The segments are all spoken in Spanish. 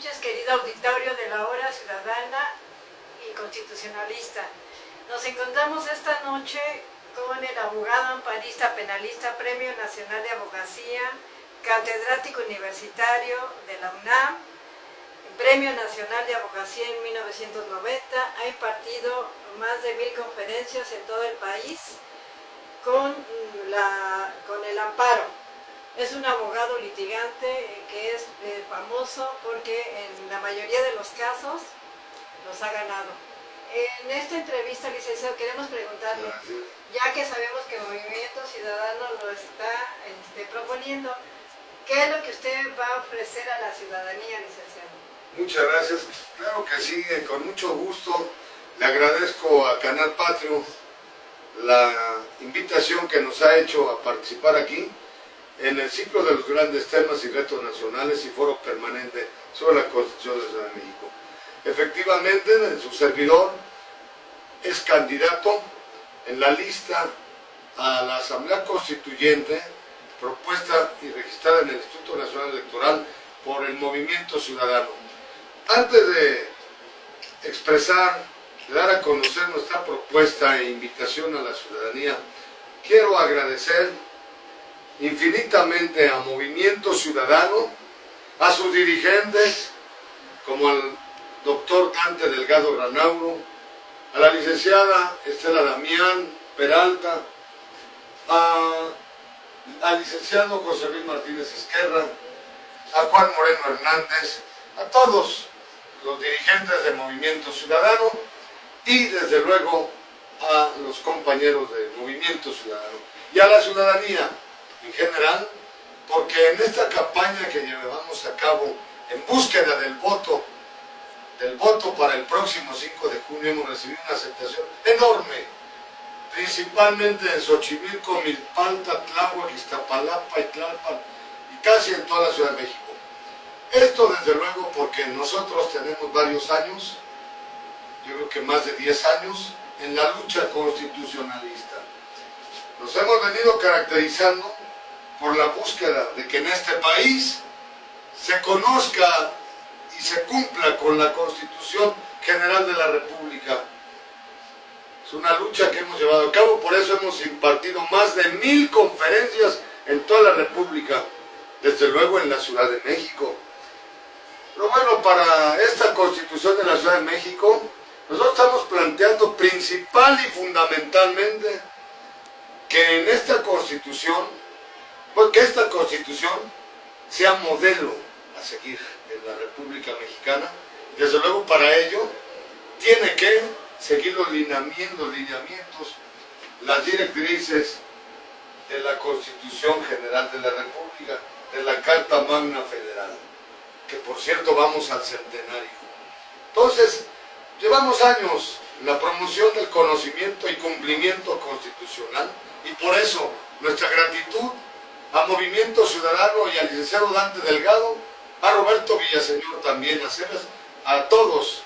noches, querido auditorio de la Hora Ciudadana y Constitucionalista. Nos encontramos esta noche con el abogado amparista penalista, Premio Nacional de Abogacía, catedrático universitario de la UNAM, Premio Nacional de Abogacía en 1990, ha impartido más de 1000 conferencias en todo el país con el amparo. Es un abogado litigante que es famoso porque en la mayoría de los casos los ha ganado. En esta entrevista, licenciado, queremos preguntarle, ya que sabemos que Movimiento Ciudadano lo está proponiendo, ¿qué es lo que usted va a ofrecer a la ciudadanía, licenciado? Muchas gracias. Claro que sí, con mucho gusto. Le agradezco a Canal Patrio la invitación que nos ha hecho a participar aquí en el ciclo de los grandes temas y retos nacionales y foro permanente sobre la Constitución de la Ciudad de México. Efectivamente, su servidor es candidato en la lista a la Asamblea Constituyente propuesta y registrada en el Instituto Nacional Electoral por el Movimiento Ciudadano. Antes de expresar, de dar a conocer nuestra propuesta e invitación a la ciudadanía, quiero agradecer infinitamente a Movimiento Ciudadano, a sus dirigentes, como al doctor Dante Delgado Ranauro, a la licenciada Estela Damián Peralta, al licenciado José Luis Martínez Esquerra, a Juan Moreno Hernández, a todos los dirigentes del Movimiento Ciudadano y desde luego a los compañeros del Movimiento Ciudadano y a la ciudadanía en general, porque en esta campaña que llevamos a cabo en búsqueda del voto para el próximo 5 de junio hemos recibido una aceptación enorme, principalmente en Xochimilco, Milpalta, Tláhuac, Iztapalapa y Tlalpan y casi en toda la Ciudad de México. Esto desde luego porque nosotros tenemos varios años, yo creo que más de 10 años, en la lucha constitucionalista. Nos hemos venido caracterizando por la búsqueda de que en este país se conozca y se cumpla con la Constitución General de la República. Es una lucha que hemos llevado a cabo, por eso hemos impartido más de 1000 conferencias en toda la República, desde luego en la Ciudad de México. Pero bueno, para esta Constitución de la Ciudad de México, nosotros estamos planteando principal y fundamentalmente que en esta Constitución, pues que esta Constitución sea modelo a seguir en la República Mexicana. Desde luego para ello tiene que seguir los lineamientos, las directrices de la Constitución General de la República, de la Carta Magna Federal, que por cierto vamos al centenario. Entonces, llevamos años en la promoción del conocimiento y cumplimiento constitucional y por eso nuestra gratitud a Movimiento Ciudadano y al licenciado Dante Delgado, a Roberto Villaseñor también, a todos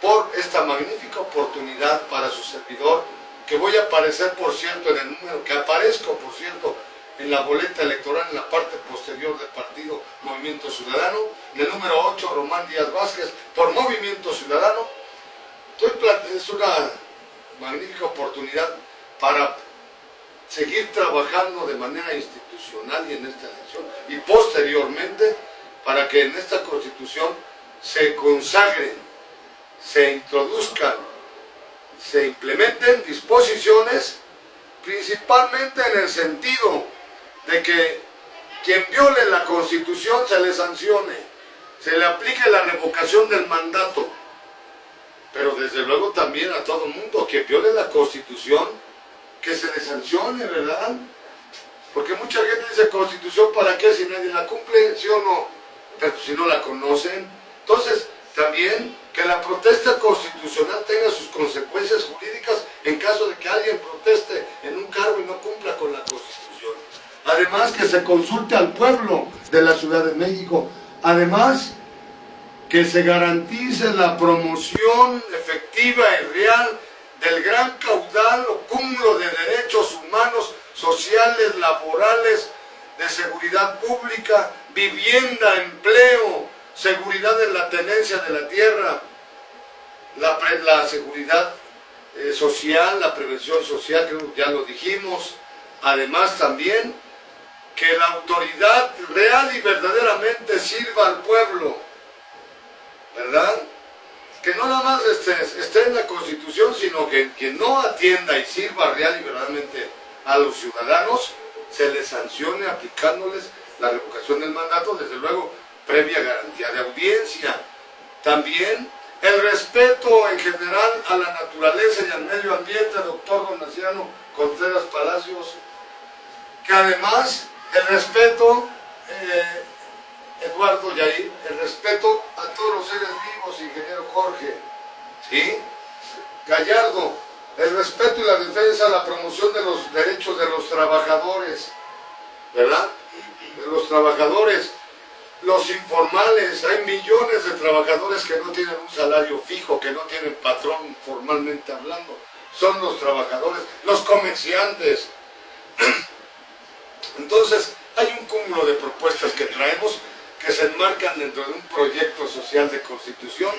por esta magnífica oportunidad para su servidor, que voy a aparecer por cierto en el número, que aparezco por cierto en la boleta electoral en la parte posterior del partido Movimiento Ciudadano, en el número 8, Román Díaz Vázquez, por Movimiento Ciudadano. Es una magnífica oportunidad para seguir trabajando de manera institucional y en esta elección y posteriormente para que en esta Constitución se consagren, se introduzcan, se implementen disposiciones principalmente en el sentido de que quien viole la Constitución se le sancione, se le aplique la revocación del mandato, pero desde luego también a todo mundo que viole la Constitución que se le sancione, ¿verdad? Porque mucha gente dice Constitución ¿para qué si nadie la cumple? ¿Sí o no? Pero si no la conocen. Entonces, también que la protesta constitucional tenga sus consecuencias jurídicas en caso de que alguien proteste en un cargo y no cumpla con la Constitución. Además, que se consulte al pueblo de la Ciudad de México. Además, que se garantice la promoción efectiva y real del gran caudal o cúmulo de derechos humanos, sociales, laborales, de seguridad pública, vivienda, empleo, seguridad en la tenencia de la tierra, la seguridad social, la prevención social, que ya lo dijimos. Además también que la autoridad real y verdaderamente sirva al pueblo, ¿verdad? Que no nada más esté en la Constitución, sino que quien no atienda y sirva real y verdaderamente a los ciudadanos, se les sancione aplicándoles la revocación del mandato, desde luego previa garantía de audiencia. También el respeto en general a la naturaleza y al medio ambiente, doctor Donaciano Contreras Palacios, que además el respeto, Eduardo Yair, el respeto a todos los seres vivos, ingeniero Jorge, ¿sí? Gallardo, el respeto y la defensa, la promoción de los derechos de los trabajadores, ¿verdad? De los trabajadores, los informales, hay millones de trabajadores que no tienen un salario fijo, que no tienen patrón formalmente hablando, son los trabajadores, los comerciantes. Entonces, hay un cúmulo de propuestas que traemos que se enmarcan dentro de un proyecto social de constitución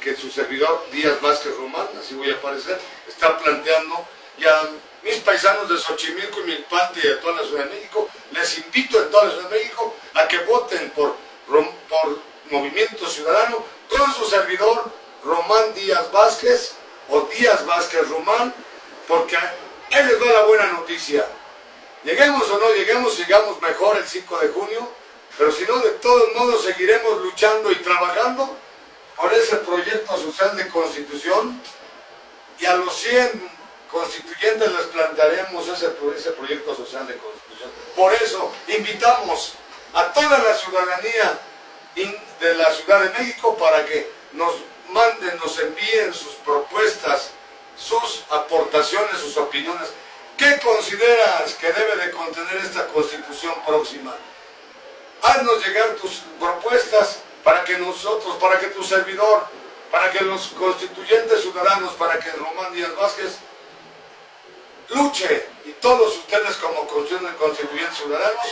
que su servidor Díaz Vázquez Román, así voy a aparecer, está planteando. Y a mis paisanos de Xochimilco y Milpalta y de toda la Ciudad de México, les invito en toda la Ciudad de México a que voten por Movimiento Ciudadano con su servidor Román Díaz Vázquez o Díaz Vázquez Román, porque él les da la buena noticia. Lleguemos o no lleguemos, llegamos mejor el 5 de junio, pero si no, de todos modos seguiremos luchando y trabajando por ese proyecto social de constitución, y a los 100 constituyentes les plantearemos ese proyecto social de constitución. Por eso invitamos a toda la ciudadanía de la Ciudad de México para que nos manden, nos envíen sus propuestas, sus aportaciones, sus opiniones. ¿Qué consideras que debe de contener esta constitución próxima? Haznos llegar tus propuestas para que nosotros, para que tu servidor, para que los constituyentes ciudadanos, para que Román Díaz Vázquez luche, y todos ustedes como constituyentes ciudadanos,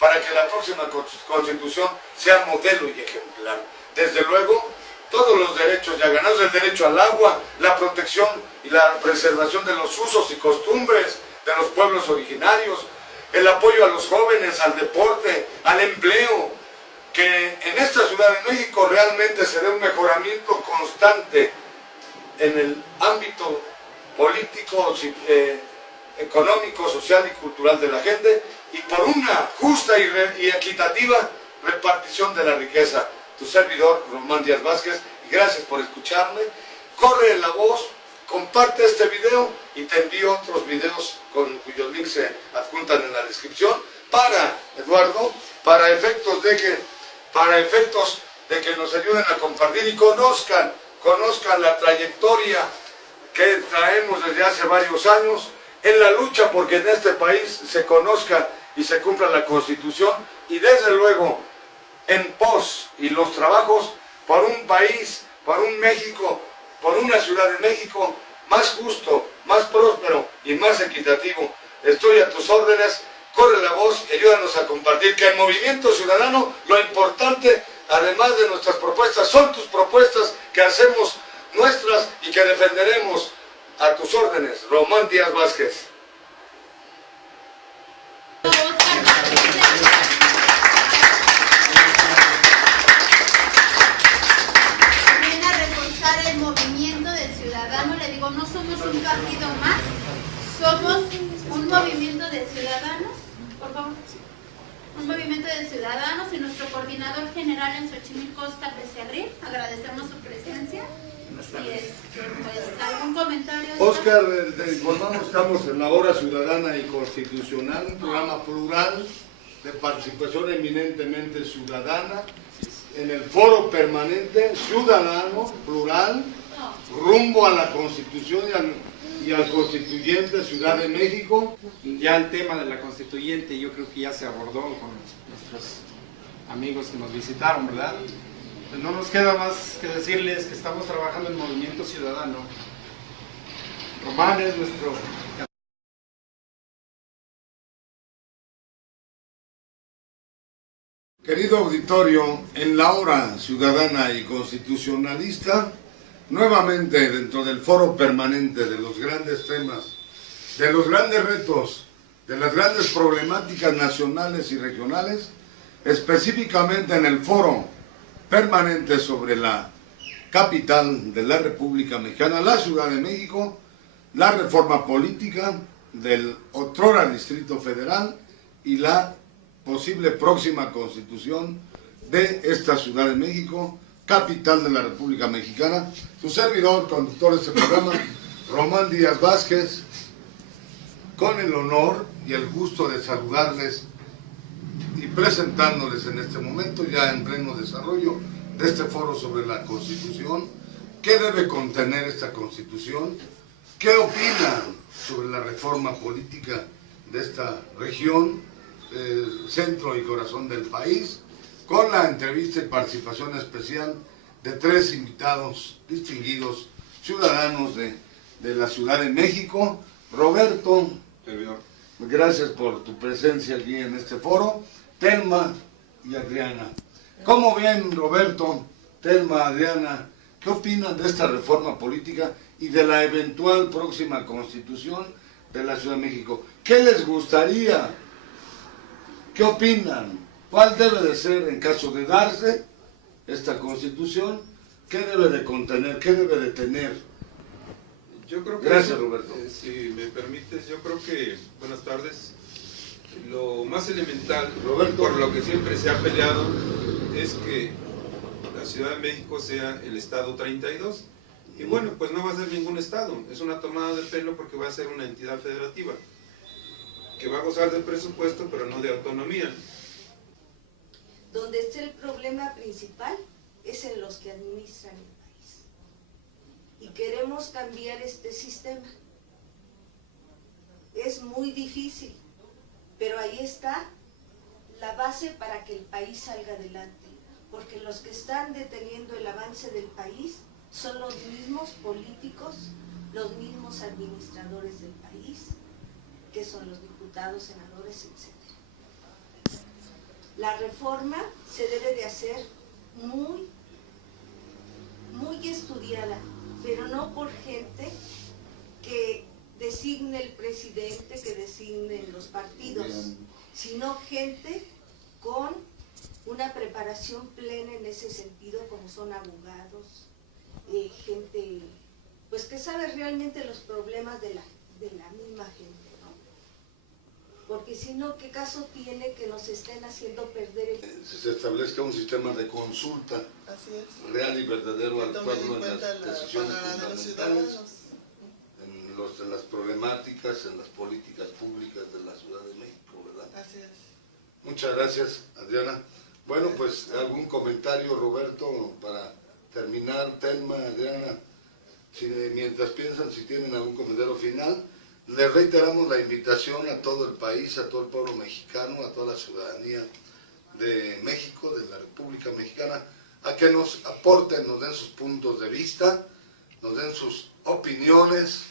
para que la próxima constitución sea modelo y ejemplar. Desde luego, todos los derechos ya ganados, el derecho al agua, la protección y la preservación de los usos y costumbres de los pueblos originarios, el apoyo a los jóvenes, al deporte, al empleo, que en esta Ciudad de México realmente se dé un mejoramiento constante en el ámbito político, económico, social y cultural de la gente, y por una justa y equitativa repartición de la riqueza. Tu servidor, Román Díaz Vázquez, y gracias por escucharme. Corre la voz, comparte este video y te envío otros videos cuyos links se adjuntan en la descripción para, Eduardo, para efectos de que nos ayuden a compartir y conozcan la trayectoria que traemos desde hace varios años en la lucha porque en este país se conozca y se cumpla la Constitución, y desde luego en pos y los trabajos por un país, por un México, por una Ciudad de México más justo, más próspero y más equitativo. Estoy a tus órdenes, corre la voz y ayúdanos a compartir que en Movimiento Ciudadano lo importante, además de nuestras propuestas, son tus propuestas que hacemos nuestras y que defenderemos. A tus órdenes, Román Díaz Vázquez. Viene a reforzar el movimiento del ciudadano. Le digo, no somos un partido más, somos un movimiento de ciudadanos. Por favor. Un movimiento de ciudadanos, y nuestro coordinador general en Xochimilco, Oscar Becerril. Agradecemos su presencia. Pues, ¿algún comentario? Oscar, te informamos que estamos en la Hora Ciudadana y Constitucional, un programa plural de participación eminentemente ciudadana, en el foro permanente ciudadano, plural, rumbo a la Constitución y al constituyente Ciudad de México. Ya el tema de la constituyente yo creo que ya se abordó con nuestros amigos que nos visitaron, ¿verdad? Pues no nos queda más que decirles que estamos trabajando en Movimiento Ciudadano. Román es nuestro Querido auditorio, en la hora ciudadana y constitucionalista, nuevamente dentro del foro permanente de los grandes temas, de los grandes retos, de las grandes problemáticas nacionales y regionales, específicamente en el foro permanente sobre la capital de la República Mexicana, la Ciudad de México, la reforma política del otrora Distrito Federal y la posible próxima constitución de esta Ciudad de México, capital de la República Mexicana. Su servidor, conductor de este programa, Román Díaz Vázquez, con el honor y el gusto de saludarles y presentándoles en este momento, ya en pleno desarrollo de este foro sobre la Constitución, qué debe contener esta Constitución, qué opinan sobre la reforma política de esta región, centro y corazón del país, con la entrevista y participación especial de 3 invitados distinguidos, ciudadanos de la Ciudad de México. Roberto, gracias por tu presencia aquí en este foro. Telma y Adriana. ¿Cómo ven, Roberto, Telma, Adriana, qué opinan de esta reforma política y de la eventual próxima constitución de la Ciudad de México? ¿Qué les gustaría? ¿Qué opinan? ¿Cuál debe de ser en caso de darse esta constitución? ¿Qué debe de contener? ¿Qué debe de tener? Yo creo que, gracias, Roberto. Si me permites, yo creo que, buenas tardes, lo más elemental, Roberto, por lo que siempre se ha peleado, es que la Ciudad de México sea el estado 32. Y bueno, pues no va a ser ningún estado, es una tomada de pelo porque va a ser una entidad federativa, que va a gozar de presupuesto, pero no de autonomía. Donde está el problema principal es en los que administran el país. Y queremos cambiar este sistema. Es muy difícil, pero ahí está la base para que el país salga adelante. Porque los que están deteniendo el avance del país son los mismos políticos, los mismos administradores del país, que son los diputados, senadores, etc. La reforma se debe de hacer muy estudiada, pero no por gente que designe el presidente, que designen los partidos, sino gente con una preparación plena en ese sentido, como son abogados, gente pues que sabe realmente los problemas de la misma gente, ¿no? Porque si no, ¿qué caso tiene que nos estén haciendo perder el... Se establezca un sistema de consulta real y verdadero al pueblo en las decisiones fundamentales, en las problemáticas, en las políticas públicas de la Ciudad de México, ¿verdad? Así es. Muchas gracias, Adriana. Bueno, pues algún comentario, Roberto, para terminar. Telma, Adriana, mientras piensan si tienen algún comentario final. Les reiteramos la invitación a todo el país, a todo el pueblo mexicano, a toda la ciudadanía de México, de la República Mexicana, a que nos aporten, nos den sus puntos de vista, nos den sus opiniones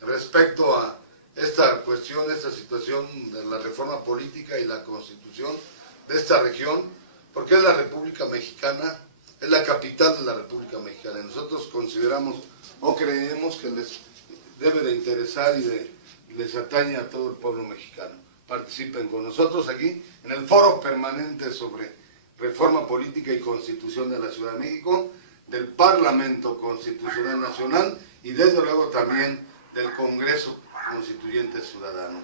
respecto a esta cuestión, esta situación de la reforma política y la constitución de esta región, porque es la República Mexicana, es la capital de la República Mexicana. Y nosotros consideramos o creemos que les debe de interesar y les atañe a todo el pueblo mexicano. Participen con nosotros aquí en el foro permanente sobre reforma política y constitución de la Ciudad de México, del Parlamento Constitucional Nacional y desde luego también del Congreso Constituyente Ciudadano.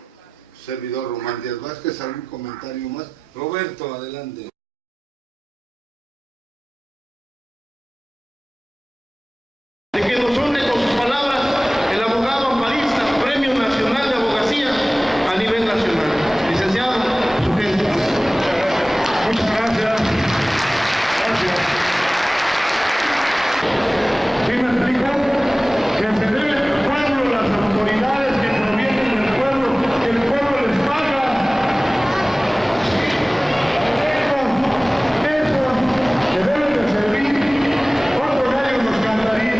Servidor Román Díaz Vázquez, ¿algún comentario más? Roberto, adelante. De que nos honre con sus palabras el abogado amparista, Premio Nacional de Abogacía a nivel nacional. Licenciado, su gente. Muchas gracias. Gracias. ¿Sí me explico? Que se debe al pueblo, las autoridades que provienen del pueblo, que el pueblo les paga. Eso que debe de servir. Otro gallo nos cantaría.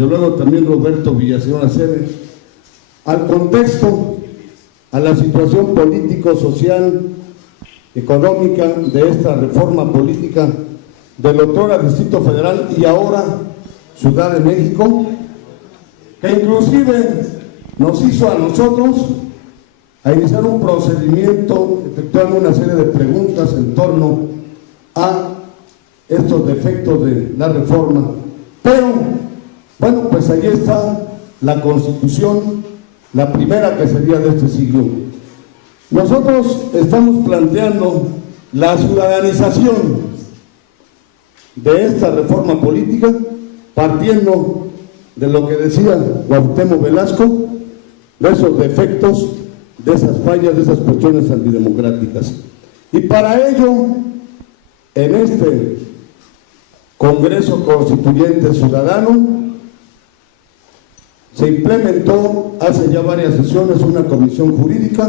desde luego también Roberto Villaseñor Aceves, al contexto, a la situación político, social, económica de esta reforma política del otrora Distrito Federal y ahora Ciudad de México, que inclusive nos hizo a nosotros a iniciar un procedimiento efectuando una serie de preguntas en torno a estos defectos de la reforma. Pero, bueno, pues ahí está la Constitución, la primera que sería de este siglo. Nosotros estamos planteando la ciudadanización de esta reforma política, partiendo de lo que decía Cuauhtémoc Velasco, de esos defectos, de esas fallas, de esas cuestiones antidemocráticas. Y para ello, en este Congreso Constituyente Ciudadano, se implementó hace ya varias sesiones una comisión jurídica,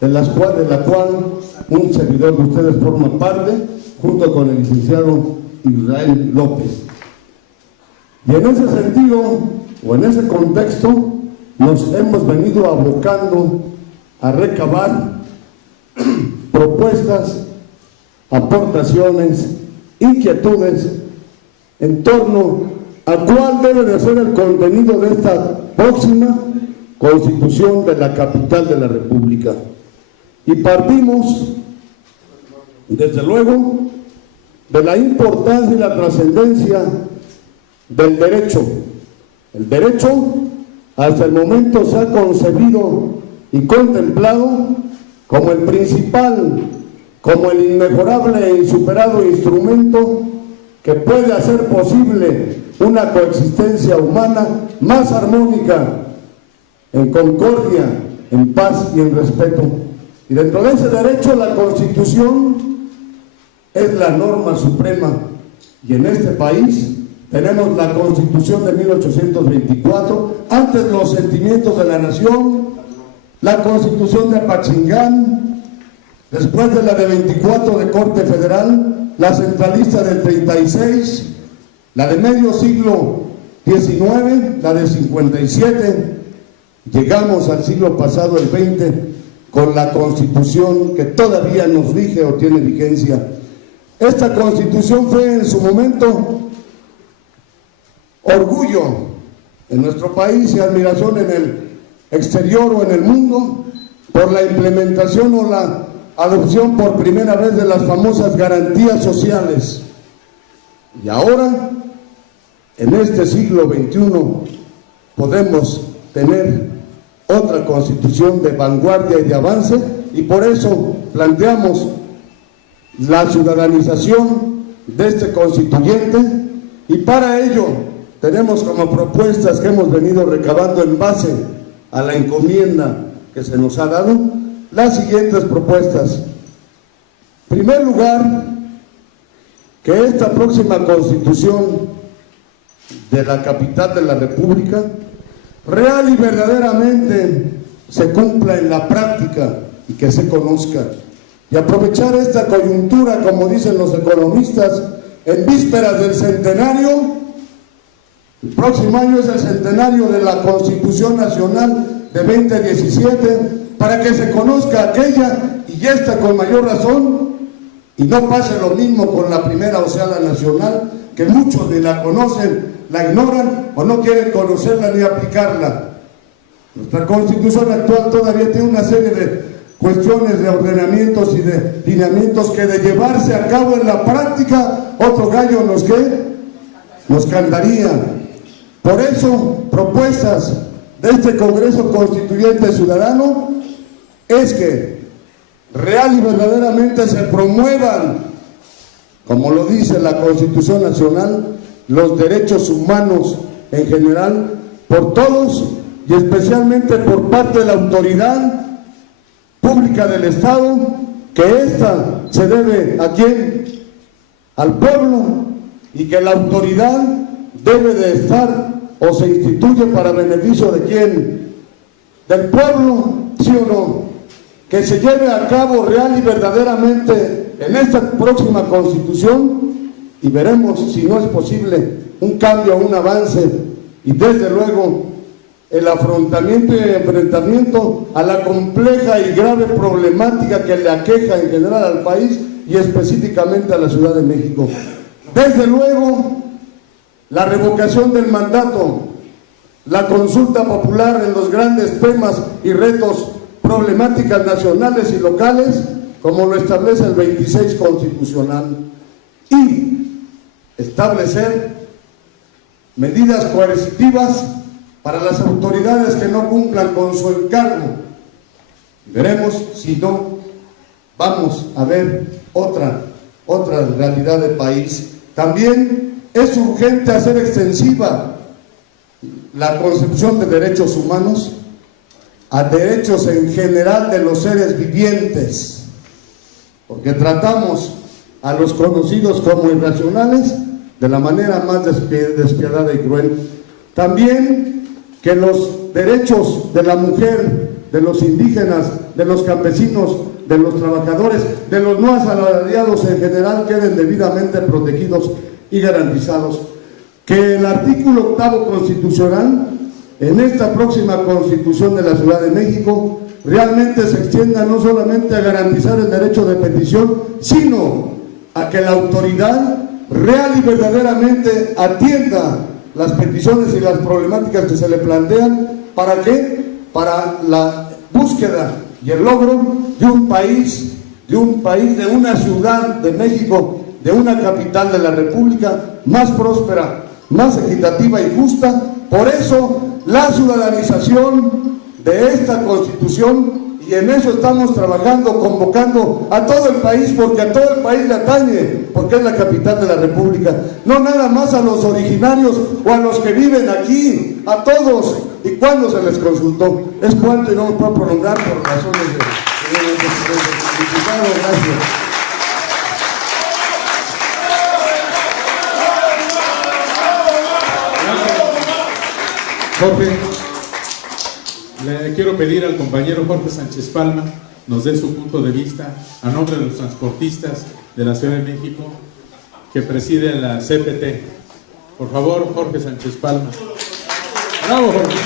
de la cual un servidor de ustedes forma parte, junto con el licenciado Israel López. Y en ese sentido, o en ese contexto, nos hemos venido abocando a recabar propuestas, aportaciones, inquietudes en torno a cuál debe de ser el contenido de esta próxima Constitución de la capital de la República. Y partimos, desde luego, de la importancia y la trascendencia del derecho. El derecho, hasta el momento, se ha concebido y contemplado como el principal, como el inmejorable e insuperado instrumento que puede hacer posible una coexistencia humana más armónica, en concordia, en paz y en respeto. Y dentro de ese derecho, la Constitución es la norma suprema. Y en este país tenemos la Constitución de 1824, antes los sentimientos de la nación, la Constitución de Apachingán, después de la de 24 de Corte Federal, la centralista del 36, la de medio siglo XIX, la de 57, llegamos al siglo pasado, el 20, con la Constitución que todavía nos rige o tiene vigencia. Esta Constitución fue en su momento orgullo en nuestro país y admiración en el exterior o en el mundo por la implementación o la adopción por primera vez de las famosas garantías sociales. Y ahora, en este siglo XXI, podemos tener otra Constitución de vanguardia y de avance, y por eso planteamos la ciudadanización de este constituyente, y para ello tenemos como propuestas que hemos venido recabando en base a la encomienda que se nos ha dado las siguientes propuestas. En primer lugar, que esta próxima Constitución de la capital de la República real y verdaderamente se cumpla en la práctica y que se conozca. Y aprovechar esta coyuntura, como dicen los economistas, en vísperas del centenario. El próximo año es el centenario de la Constitución Nacional de 2017, para que se conozca aquella y esta con mayor razón, y no pase lo mismo con la primera, o sea, la nacional, que muchos ni la conocen, la ignoran o no quieren conocerla ni aplicarla. Nuestra Constitución actual todavía tiene una serie de cuestiones de ordenamientos y de lineamientos que, de llevarse a cabo en la práctica, otro gallo nos cantaría. Por eso, propuestas de este Congreso Constituyente Ciudadano es que real y verdaderamente se promuevan, como lo dice la Constitución Nacional, los derechos humanos en general, por todos y especialmente por parte de la autoridad pública del Estado, que esta se debe ¿a quién? Al pueblo, y que la autoridad debe de estar o se instituye para beneficio de quién, del pueblo, ¿sí o no? Que se lleve a cabo real y verdaderamente en esta próxima Constitución, y veremos si no es posible un cambio, un avance y desde luego el afrontamiento y enfrentamiento a la compleja y grave problemática que le aqueja en general al país y específicamente a la Ciudad de México. Desde luego, la revocación del mandato, la consulta popular en los grandes temas y retos, problemáticas nacionales y locales, como lo establece el 26 constitucional, y establecer medidas coercitivas para las autoridades que no cumplan con su encargo. Veremos si no vamos a ver otra realidad del país. También es urgente hacer extensiva la concepción de derechos humanos a derechos en general de los seres vivientes, porque tratamos a los conocidos como irracionales de la manera más despiadada y cruel. También que los derechos de la mujer, de los indígenas, de los campesinos, de los trabajadores, de los no asalariados en general queden debidamente protegidos y garantizados. Que el artículo 8º constitucional, en esta próxima Constitución de la Ciudad de México, realmente se extienda no solamente a garantizar el derecho de petición, sino a que la autoridad real y verdaderamente atienda las peticiones y las problemáticas que se le plantean. ¿Para qué? Para la búsqueda y el logro de un país, de una ciudad de México, de una capital de la República más próspera, más equitativa y justa. Por eso la ciudadanización de esta Constitución, y en eso estamos trabajando, convocando a todo el país, porque a todo el país le atañe, porque es la capital de la República, no nada más a los originarios o a los que viven aquí, a todos. ¿Y cuándo se les consultó? Es cuánto, y no me puedo prolongar por razones de diputado. Gracias. Jorge, le quiero pedir al compañero Jorge Sánchez Palma nos dé su punto de vista a nombre de los transportistas de la Ciudad de México que preside la CPT. Por favor, Jorge Sánchez Palma. ¡Bravo, Jorge!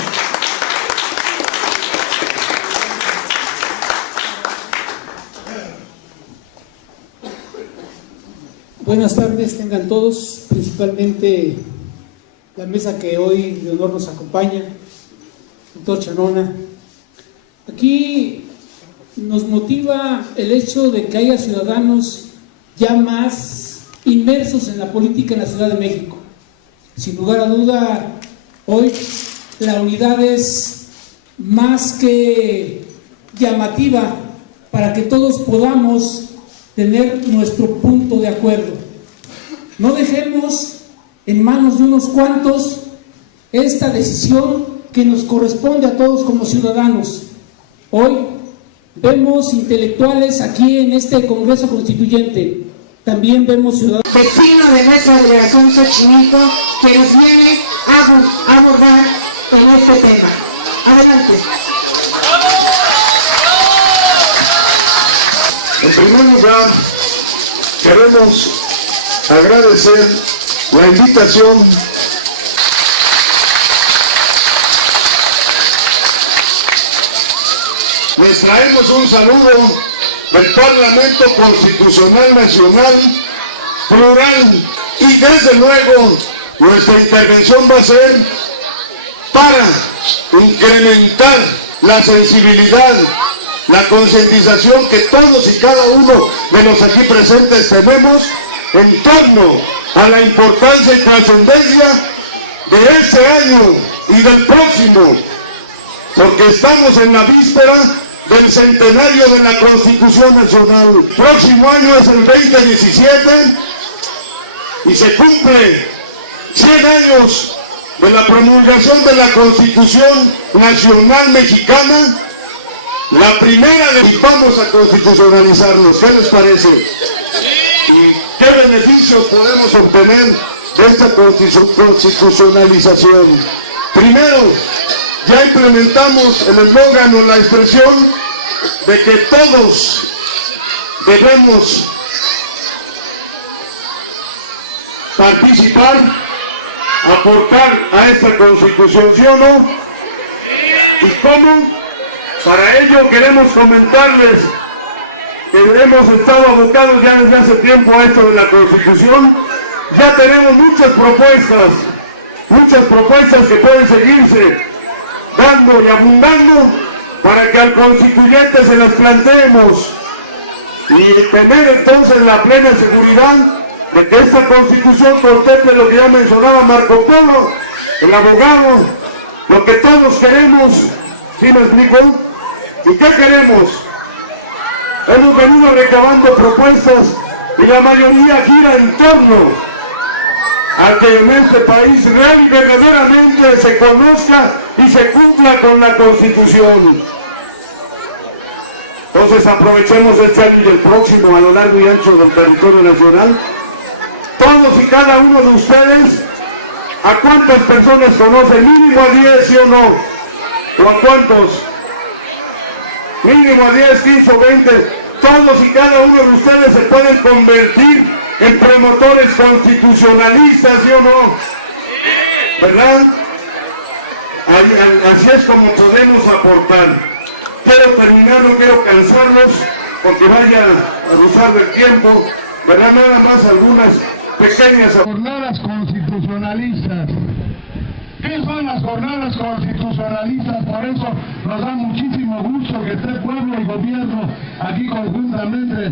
Buenas tardes, tengan todos, principalmente la mesa que hoy de honor nos acompaña, doctor Chanona. Aquí nos motiva el hecho de que haya ciudadanos ya más inmersos en la política en la Ciudad de México. Sin lugar a duda, hoy la unidad es más que llamativa para que todos podamos tener nuestro punto de acuerdo. No dejemos en manos de unos cuantos esta decisión que nos corresponde a todos como ciudadanos. Hoy vemos intelectuales aquí en este Congreso Constituyente, también vemos ciudadanos. Vecino de nuestra delegación Xochimilco, que nos viene a abordar en este tema. Adelante. En primer lugar, queremos agradecer la invitación les traemos un saludo del Parlamento Constitucional Nacional plural, y desde luego nuestra intervención va a ser para incrementar la sensibilidad, la concientización que todos y cada uno de los aquí presentes tenemos en torno a la importancia y trascendencia de este año y del próximo, porque estamos en la víspera del centenario de la Constitución Nacional. El próximo año es el 2017 y se cumple 100 años de la promulgación de la Constitución Nacional Mexicana, la primera de... Vamos a constitucionalizarnos, ¿qué les parece? ¿Y qué beneficios podemos obtener de esta constitucionalización? Primero, ya implementamos el eslogan o la expresión de que todos debemos participar aportar a esta Constitución, ¿sí o no? ¿Y cómo? Para ello queremos comentarles que hemos estado abocados ya desde hace tiempo a esto de la Constitución. Ya tenemos muchas propuestas que pueden seguirse dando y abundando para que al constituyente se las planteemos y tener entonces la plena seguridad de que esta Constitución contemple lo que ya mencionaba Marco Polo, el abogado, lo que todos queremos. ¿Sí me explico? ¿Y qué queremos? Hemos venido recabando propuestas y la mayoría gira en torno a que en este país real y verdaderamente se conozca y se cumpla con la Constitución. Entonces aprovechemos este año y el próximo a lo largo y ancho del territorio nacional. Todos y cada uno de ustedes, ¿a cuántas personas conocen? Mínimo a 10, ¿sí o no? ¿O a cuántos? Mínimo a 10, 15 o 20. Todos y cada uno de ustedes se pueden convertir en promotores constitucionalistas, ¿sí o no? ¿Verdad? Así es como podemos aportar. Quiero terminar, no quiero cansarlos porque vaya a usar del tiempo, ¿verdad? Nada más algunas pequeñas jornadas constitucionalistas. ¿Qué son las jornadas constitucionalistas? Por eso nos da muchísimo gusto que esté pueblo y gobierno aquí conjuntamente,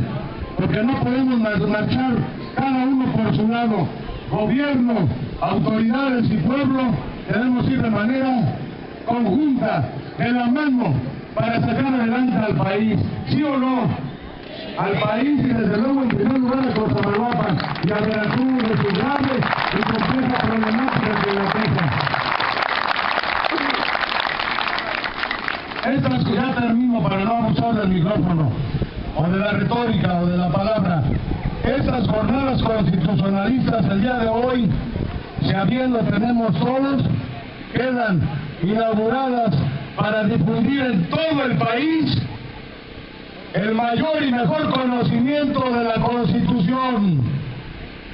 porque no podemos marchar cada uno por su lado. Gobierno, autoridades y pueblo debemos ir de manera conjunta, de la mano, para sacar adelante al país, ¿sí o no? Al país y desde luego en primer lugar a Cosamaloapan y a Veracruz de su grave y compleja problemática que la deja. Estas, ya termino para no abusar del micrófono, o de la retórica, o de la palabra. Estas jornadas constitucionalistas el día de hoy, si a bien lo tenemos todos, quedan inauguradas para difundir en todo el país el mayor y mejor conocimiento de la Constitución.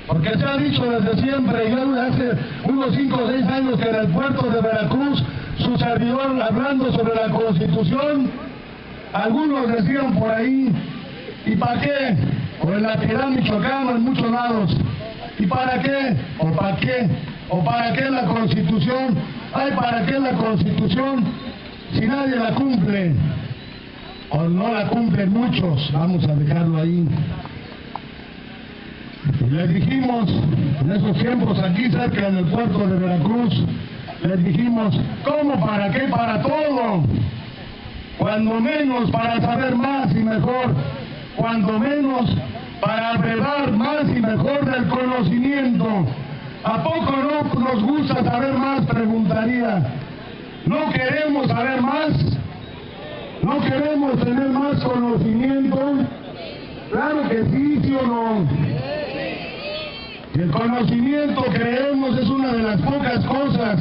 Porque se ha dicho desde siempre, ya hace unos 5 o 6 años que en el puerto de Veracruz, su servidor hablando sobre la Constitución, algunos decían por ahí, ¿y para qué? O en la Piedad Michoacán, en muchos lados, ¿y para qué? ¿O para qué? ¿O para qué la Constitución? Ay, ¿para qué la Constitución si nadie la cumple? O no la cumplen muchos, vamos a dejarlo ahí. Y les dijimos, en esos tiempos aquí cerca del puerto de Veracruz, les dijimos, ¿cómo? ¿Para qué? Para todo. Cuando menos para saber más y mejor, cuando menos para brevar más y mejor del conocimiento. ¿A poco no nos gusta saber más? Preguntaría. ¿No queremos saber más? ¿No queremos tener más conocimiento? Claro que sí, ¿sí o no? Y el conocimiento, creemos, es una de las pocas cosas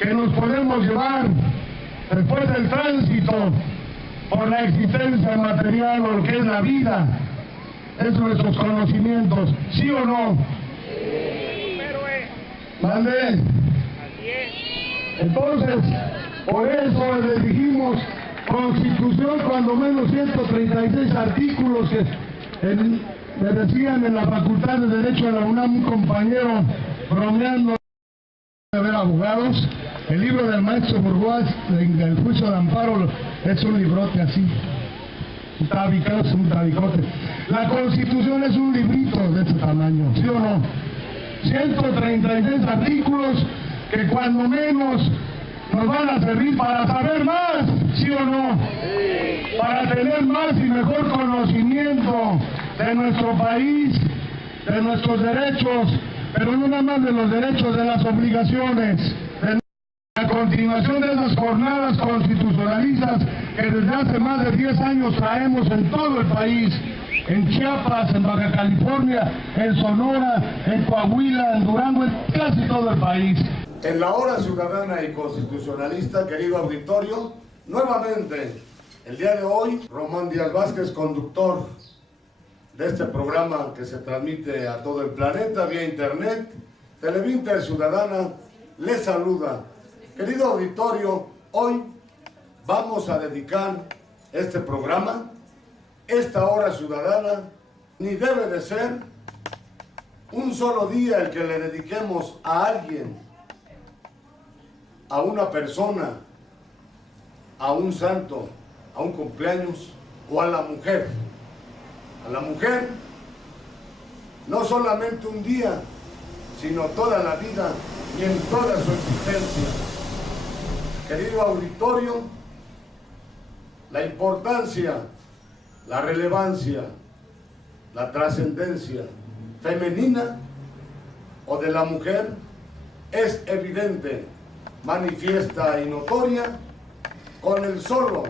que nos podemos llevar después del tránsito por la existencia material o lo que es la vida, es nuestros conocimientos, ¿sí o no? ¿Vale? Entonces, por eso les dijimos, Constitución, cuando menos 136 artículos que me decían en la Facultad de Derecho de la UNAM un compañero bromeando de ver abogados. El libro del maestro Burgoa, el juicio de amparo, es un librote así, un tabicote. La Constitución es un librito de este tamaño, ¿sí o no? 136 artículos que cuando menos nos van a servir para saber más, ¿sí o no? Para tener más y mejor conocimiento de nuestro país, de nuestros derechos, pero no nada más de los derechos, de las obligaciones. A continuación de esas jornadas constitucionalistas que desde hace más de 10 años traemos en todo el país, en Chiapas, en Baja California, en Sonora, en Coahuila, en Durango, en casi todo el país. En la hora ciudadana y constitucionalista, querido auditorio, nuevamente, el día de hoy, Román Díaz Vázquez, conductor de este programa que se transmite a todo el planeta vía internet, Televinter Ciudadana les saluda. Querido auditorio, hoy vamos a dedicar este programa, esta hora ciudadana, ni debe de ser un solo día el que le dediquemos a alguien, a una persona, a un santo, a un cumpleaños o a la mujer. A la mujer, no solamente un día, sino toda la vida y en toda su existencia. Querido auditorio, la importancia, la relevancia, la trascendencia femenina o de la mujer es evidente, manifiesta y notoria con el solo,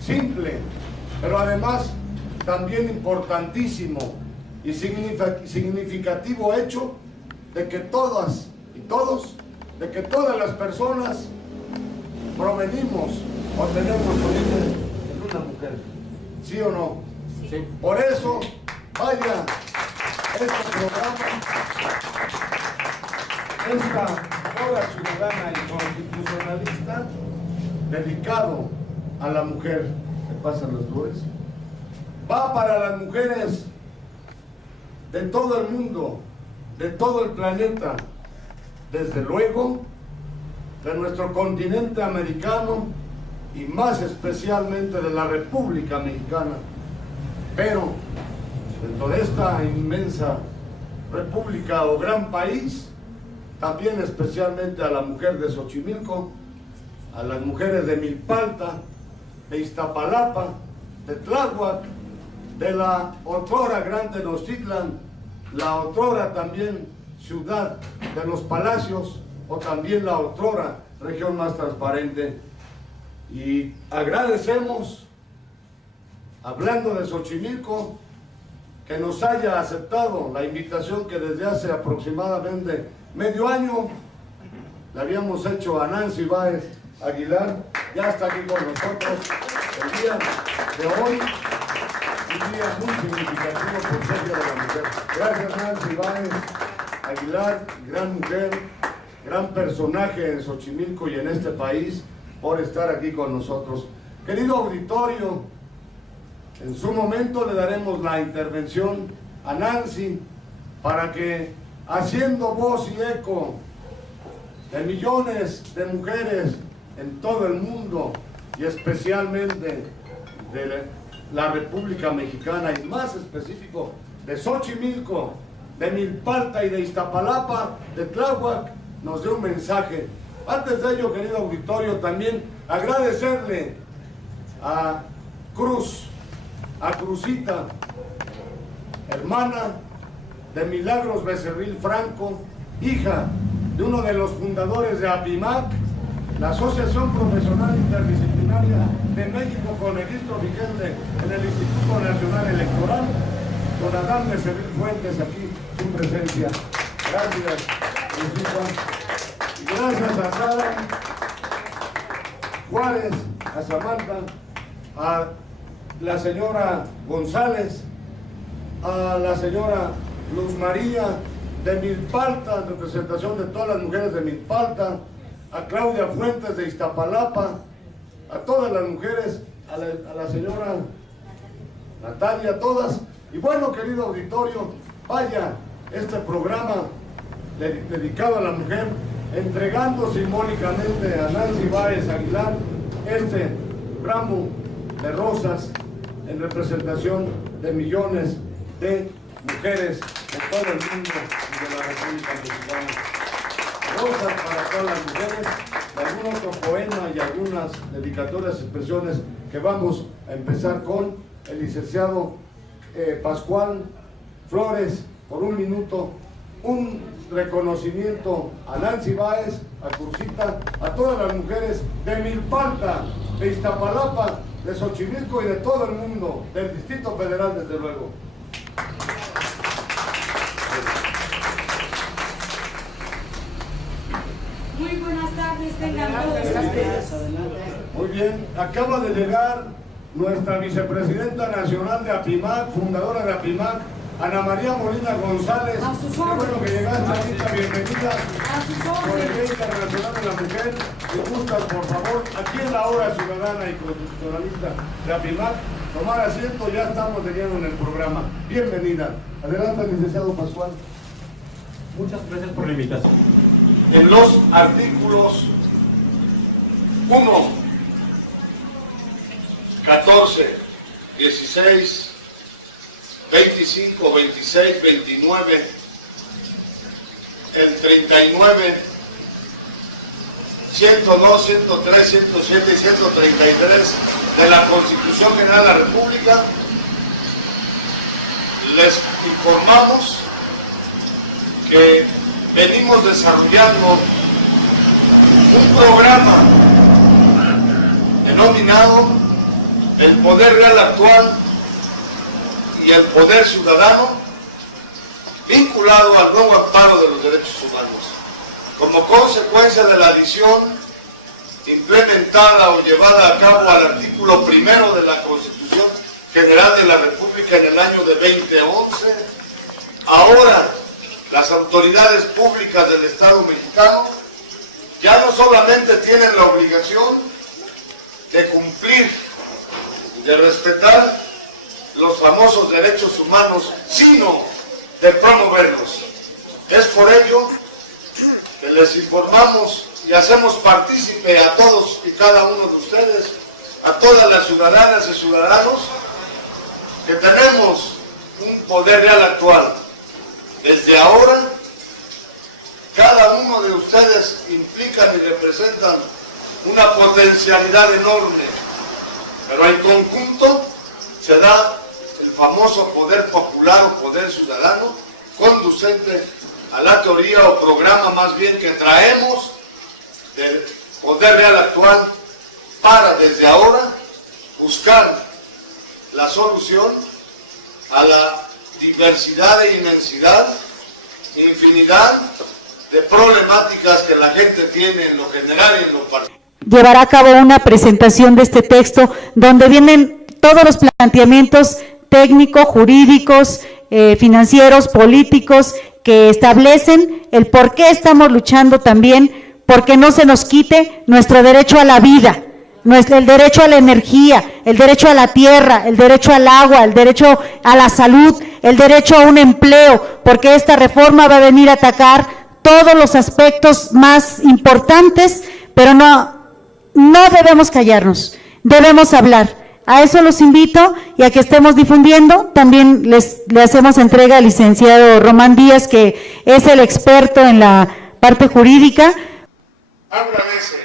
simple, pero además también importantísimo y significativo hecho de que todas y todos, de que todas las personas provenimos o tenemos origen en una mujer. ¿Sí o no? Sí. Por eso, vaya, este programa, esta hora ciudadana y constitucionalista, dedicado a la mujer, ¿qué pasan las flores? Va para las mujeres de todo el mundo, de todo el planeta, desde luego de nuestro continente americano y más especialmente de la República Mexicana. Pero dentro de esta inmensa república o gran país, también especialmente a la mujer de Xochimilco, a las mujeres de Milpalta, de Iztapalapa, de Tláhuac, de la otrora Gran Tenochtitlan, la otrora también ciudad de los palacios, o también la otrora región más transparente. Y agradecemos, hablando de Xochimilco, que nos haya aceptado la invitación que desde hace aproximadamente medio año le habíamos hecho a Nancy Báez Aguilar. Ya está aquí con nosotros el día de hoy, un día muy significativo por ser Día de la Mujer. Gracias, Nancy Báez Aguilar, gran mujer, gran personaje en Xochimilco y en este país, por estar aquí con nosotros. Querido auditorio, en su momento le daremos la intervención a Nancy para que, haciendo voz y eco de millones de mujeres en todo el mundo y especialmente de la República Mexicana y más específico de Xochimilco, de Milpalta y de Iztapalapa, de Tláhuac, nos dé un mensaje. Antes de ello, querido auditorio, también agradecerle a Cruz, a Cruzita, hermana de Milagros Becerril Franco, hija de uno de los fundadores de APIMAC, la Asociación Profesional Interdisciplinaria de México con registro vigente en el Instituto Nacional Electoral, don Adán Becerril Fuentes, aquí su presencia. Gracias, Cruzita. Y gracias a Sara Juárez, a Samantha, a la señora González, a la señora Luz María de Milpalta, en representación de todas las mujeres de Milpalta, a Claudia Fuentes de Iztapalapa, a todas las mujeres, a la señora Natalia, todas. Y bueno, querido auditorio, vaya este programa dedicado a la mujer, entregando simbólicamente a Nancy Báez Aguilar este ramo de rosas en representación de millones de mujeres de todo el mundo y de la República Mexicana. Rosas para todas las mujeres, y algún otro poema y algunas dedicatorias, expresiones que vamos a empezar con el licenciado Pascual Flores, por un minuto, un reconocimiento a Nancy Báez, a Cruzita, a todas las mujeres de Milpalta, de Iztapalapa, de Xochimilco y de todo el mundo, del Distrito Federal, desde luego. Muy buenas tardes, tengan todos ustedes. Muy bien, acaba de llegar nuestra vicepresidenta nacional de APIMAC, fundadora de APIMAC, Ana María Molina González, qué bueno que llegaste ahorita, bienvenida. Por el Día Internacional de la Mujer, si gustas, por favor, aquí en la hora ciudadana y constitucionalista de APIMAC, tomar asiento, ya estamos teniendo en el programa. Bienvenida. Adelante, licenciado Pascual. Muchas gracias por la invitación. En los artículos 1, 14, 16, 25, 26, 29, el 39, 102, 103, 107 y 133 de la Constitución General de la República, les informamos que venimos desarrollando un programa denominado el Poder Real Actual y el Poder Ciudadano, vinculado al nuevo amparo de los derechos humanos. Como consecuencia de la adición implementada o llevada a cabo al artículo 1 de la Constitución General de la República en el año de 2011, ahora las autoridades públicas del Estado mexicano ya no solamente tienen la obligación de cumplir y de respetar los famosos derechos humanos, sino de promoverlos. Es por ello que les informamos y hacemos partícipe a todos y cada uno de ustedes, a todas las ciudadanas y ciudadanos, que tenemos un poder real actual. Desde ahora, cada uno de ustedes implican y representan una potencialidad enorme, pero en conjunto se da el famoso poder popular o poder ciudadano, conducente a la teoría o programa más bien que traemos del poder real actual para desde ahora buscar la solución a la diversidad e inmensidad, infinidad de problemáticas que la gente tiene en lo general y en lo particular. Llevará a cabo una presentación de este texto donde vienen todos los planteamientos técnicos, jurídicos, financieros, políticos, que establecen el por qué estamos luchando también, porque no se nos quite nuestro derecho a la vida, el derecho a la energía, el derecho a la tierra, el derecho al agua, el derecho a la salud, el derecho a un empleo, porque esta reforma va a venir a atacar todos los aspectos más importantes, pero no debemos callarnos, debemos hablar. A eso los invito y a que estemos difundiendo. También le hacemos entrega al licenciado Román Díaz, que es el experto en la parte jurídica. Agradece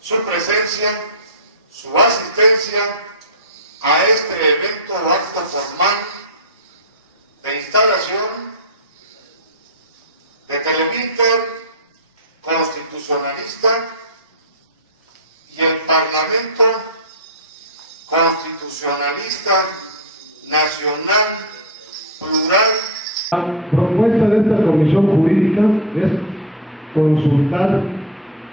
su presencia, su asistencia a este evento o acta formal de instalación de Televínter constitucionalista y el Parlamento constitucionalista nacional plural. La propuesta de esta comisión jurídica es consultar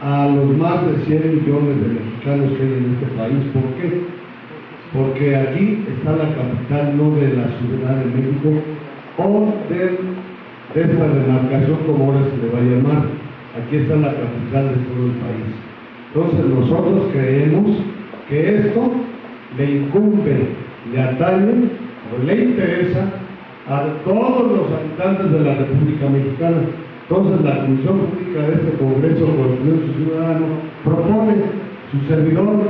a los más de 100 millones de mexicanos que hay en este país. ¿Por qué? Porque aquí está la capital, no de la Ciudad de México o de esta demarcación, como ahora se le va a llamar. Aquí está la capital de todo el país. Entonces nosotros creemos que esto le incumbe, le atañe o le interesa a todos los habitantes de la República Mexicana. Entonces la Comisión Jurídica de este Congreso Constitucional Ciudadano propone su servidor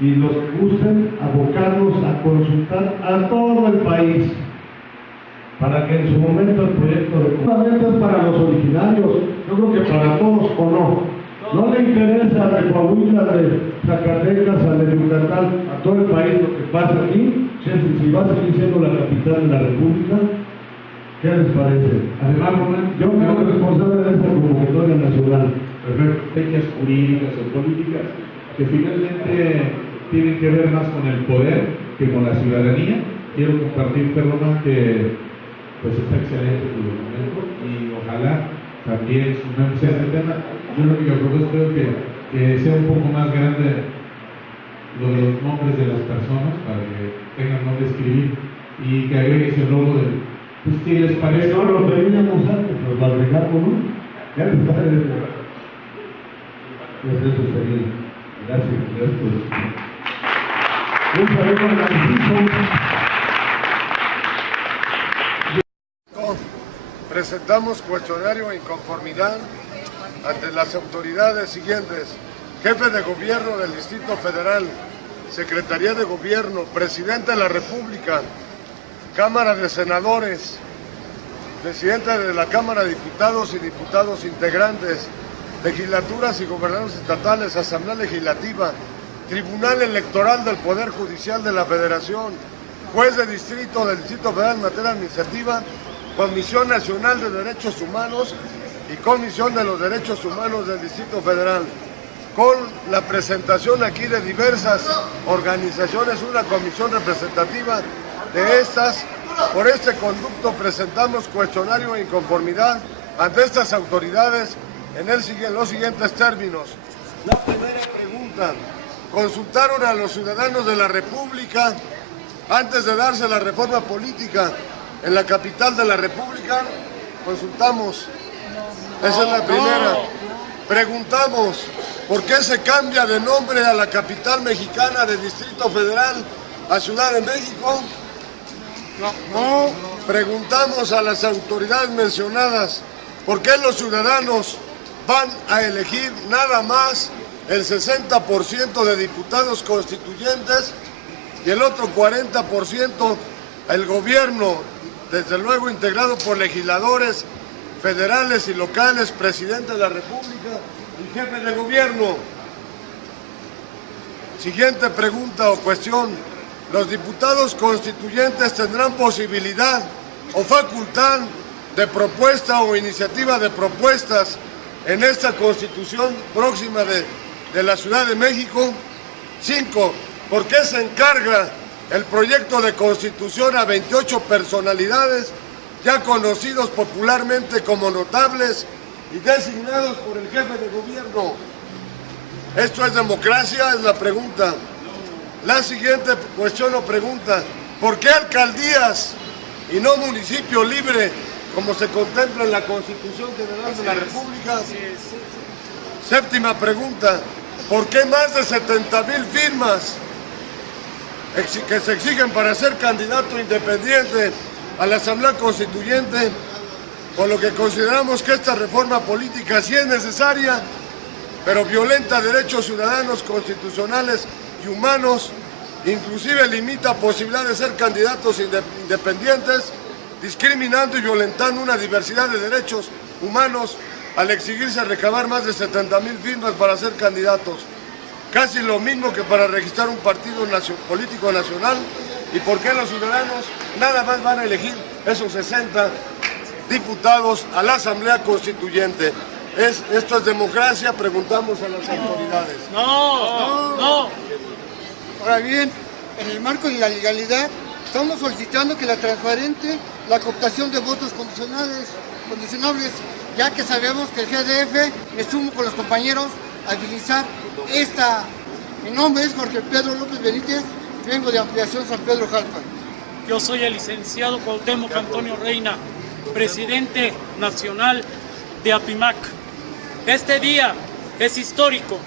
y los que gusten abocarnos a consultar a todo el país para que en su momento el proyecto de justamente es para los originarios, yo creo que para todos o no. No le interesa de Coahuila, de Zacatecas, a de Yucatán, a todo el país lo que pasa aquí. Si va a seguir siendo la capital de la República, ¿qué les parece? Además, yo me hago responsable de esta convocatoria nacional. Estrategias jurídicas o políticas que finalmente tienen que ver más con el poder que con la ciudadanía. Quiero compartir, perdona, que pues está excelente tu documento y ojalá también sumemos este tema. Yo lo que propongo es que sea un poco más grande lo de los nombres de las personas para que tengan dónde escribir y que agregues el logo del... Pues, ¿qué les parece? No, lo veníamos antes, nos lo agregamos, ¿no? Ya les parece. Pues eso sería. Gracias, gracias. Un saludo a Narciso. Presentamos cuestionario de inconformidad ante las autoridades siguientes: Jefe de Gobierno del Distrito Federal, Secretaría de Gobierno, Presidente de la República, Cámara de Senadores, Presidente de la Cámara de Diputados y Diputados integrantes, legislaturas y gobernadores estatales, Asamblea Legislativa, Tribunal Electoral del Poder Judicial de la Federación, Juez de Distrito del Distrito Federal en materia administrativa, Comisión Nacional de Derechos Humanos y Comisión de los Derechos Humanos del Distrito Federal. Con la presentación aquí de diversas organizaciones, una comisión representativa de estas, por este conducto presentamos cuestionario de inconformidad ante estas autoridades en los siguientes términos. La primera pregunta: ¿consultaron a los ciudadanos de la República antes de darse la reforma política en la capital de la República? Consultamos. Esa es la primera. Preguntamos: ¿por qué se cambia de nombre a la capital mexicana de Distrito Federal a Ciudad de México? No. Preguntamos a las autoridades mencionadas: ¿por qué los ciudadanos van a elegir nada más el 60% de diputados constituyentes y el otro 40% el gobierno, desde luego integrado por legisladores federales y locales, presidente de la República y jefe de gobierno? Siguiente pregunta o cuestión: ¿los diputados constituyentes tendrán posibilidad o facultad de propuesta o iniciativa de propuestas en esta Constitución próxima de la Ciudad de México? 5. ¿Por qué se encarga el proyecto de Constitución a 28 personalidades ya conocidos popularmente como notables y designados por el jefe de gobierno? ¿Esto es democracia? Es la pregunta. La siguiente cuestión o pregunta: ¿por qué alcaldías y no municipio libre, como se contempla en la Constitución General de la República? Séptima pregunta: ¿por qué más de 70,000 firmas que se exigen para ser candidato independiente a la Asamblea Constituyente? Por lo que consideramos que esta reforma política sí es necesaria, pero violenta derechos ciudadanos, constitucionales y humanos, inclusive limita posibilidad de ser candidatos independientes, discriminando y violentando una diversidad de derechos humanos al exigirse recabar más de 70,000 firmas para ser candidatos. Casi lo mismo que para registrar un partido político nacional. ¿Y por qué los ciudadanos nada más van a elegir esos 60 diputados a la Asamblea Constituyente? ¿Esto es democracia? Preguntamos a las autoridades. No. Ahora bien, en el marco de la legalidad, estamos solicitando que la transparente la cooptación de votos condicionables, ya que sabemos que el GDF, me sumo con los compañeros a agilizar esta. Mi nombre es Jorge Pedro López Benítez, vengo de Ampliación San Pedro Jalpa. Yo soy el licenciado Cuauhtémoc Antonio Reina, presidente nacional de APIMAC. Este día es histórico,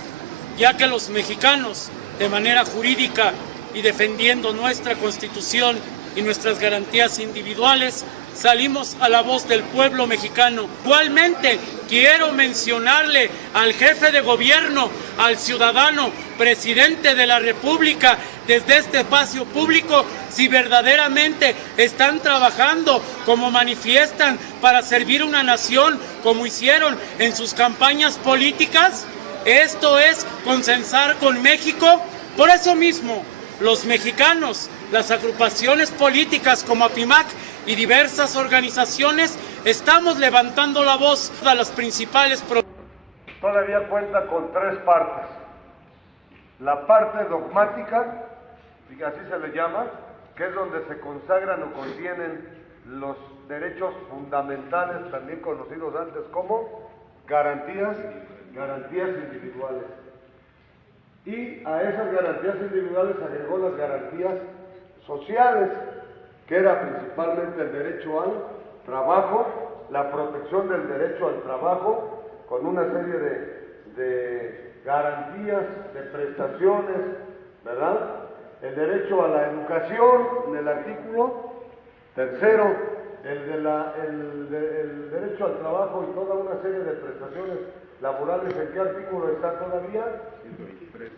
ya que los mexicanos, de manera jurídica y defendiendo nuestra Constitución y nuestras garantías individuales, salimos a la voz del pueblo mexicano. Igualmente, quiero mencionarle al jefe de gobierno, al ciudadano, presidente de la República, desde este espacio público, si verdaderamente están trabajando como manifiestan para servir una nación, como hicieron en sus campañas políticas. Esto es consensar con México. Por eso mismo, los mexicanos, las agrupaciones políticas como APIMAC y diversas organizaciones, estamos levantando la voz a las principales. Todavía cuenta con 3 partes. La parte dogmática, y así se le llama, que es donde se consagran o contienen los derechos fundamentales, también conocidos antes como garantías individuales. Y a esas garantías individuales agregó las garantías sociales, que era principalmente el derecho al trabajo, la protección del derecho al trabajo, con una serie de garantías, de prestaciones, ¿verdad? El derecho a la educación, en el artículo tercero, el derecho al trabajo y toda una serie de prestaciones laborales. ¿En qué artículo está todavía?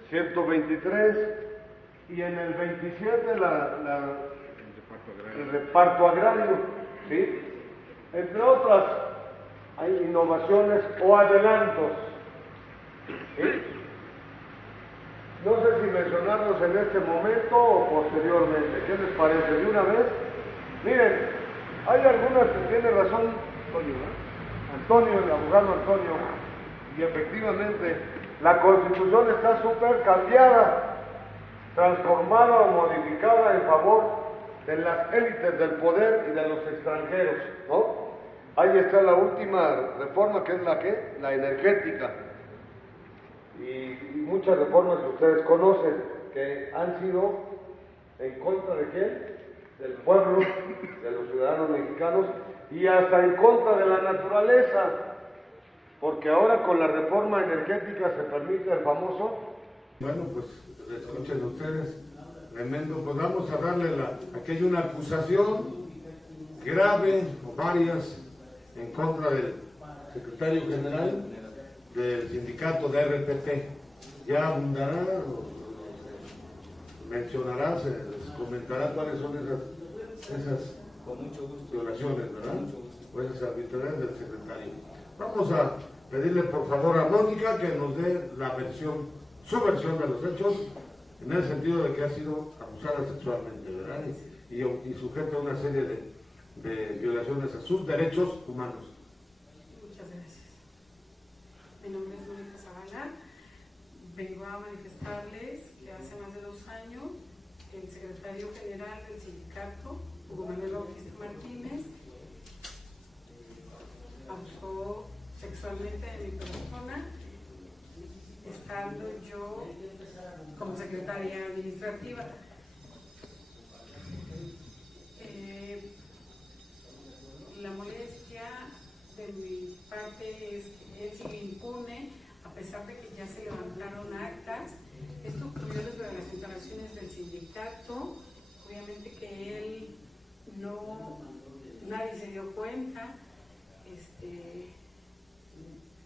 123. Y en el 27 el reparto agrario, ¿sí? Entre otras, hay innovaciones o adelantos, ¿sí? No sé si mencionarlos en este momento o posteriormente. ¿Qué les parece? ¿De una vez? Miren, hay algunas que tiene razón Antonio, el abogado Antonio, y efectivamente la Constitución está súper cambiada, transformada o modificada en favor de las élites del poder y de los extranjeros, ¿no? Ahí está la última reforma, que es la energética, y muchas reformas que ustedes conocen, que han sido en contra de quién, del pueblo, de los ciudadanos mexicanos, y hasta en contra de la naturaleza, porque ahora con la reforma energética se permite el famoso... Bueno, pues escuchen ustedes, tremendo, pues vamos a darle aquí hay una acusación grave o varias en contra del secretario general del sindicato de RPT. Ya abundará, mencionará, se les comentará cuáles son esas violaciones, ¿verdad? O esas arbitrariedades del secretario. Vamos a pedirle por favor a Mónica que nos dé su versión de los hechos, en el sentido de que ha sido abusada sexualmente, ¿verdad? Y sujeta a una serie de violaciones a sus derechos humanos. Muchas gracias. Mi nombre es Mónica Zavala. Vengo a manifestarles que hace más de 2 años el secretario general del sindicato, Hugo Manuel Bautista Martínez, abusó sexualmente de mi persona, estando yo como secretaria administrativa. La molestia de mi parte es que él sigue impune, a pesar de que ya se levantaron actas. Esto ocurrió desde las instalaciones del sindicato. Obviamente que él nadie se dio cuenta.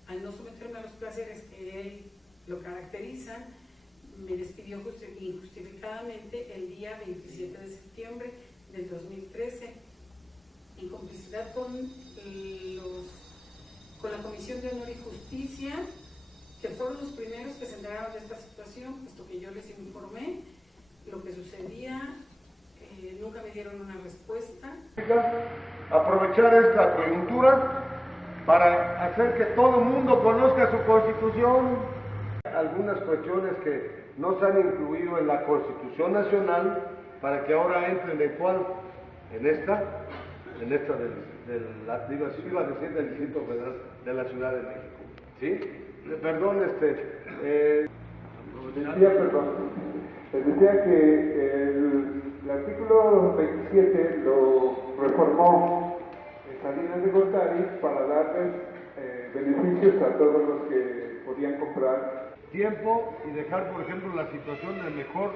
Al no someterme a los placeres que él lo caracterizan, me despidió injustificadamente el día 27 de septiembre del 2013, en complicidad con la Comisión de Honor y Justicia, que fueron los primeros que se enteraron de esta situación, puesto que yo les informé lo que sucedía. Nunca me dieron una respuesta. Aprovechar esta coyuntura para hacer que todo el mundo conozca su Constitución. Algunas cuestiones que no se han incluido en la Constitución Nacional, para que ahora entren en cuál, en esta del Distrito Federal de la Ciudad de México. ¿Sí? Perdón, decía que el artículo 27 lo reformó Salinas de Gortari para darles beneficios a todos los que podían comprar tiempo y dejar, por ejemplo, la situación de mejor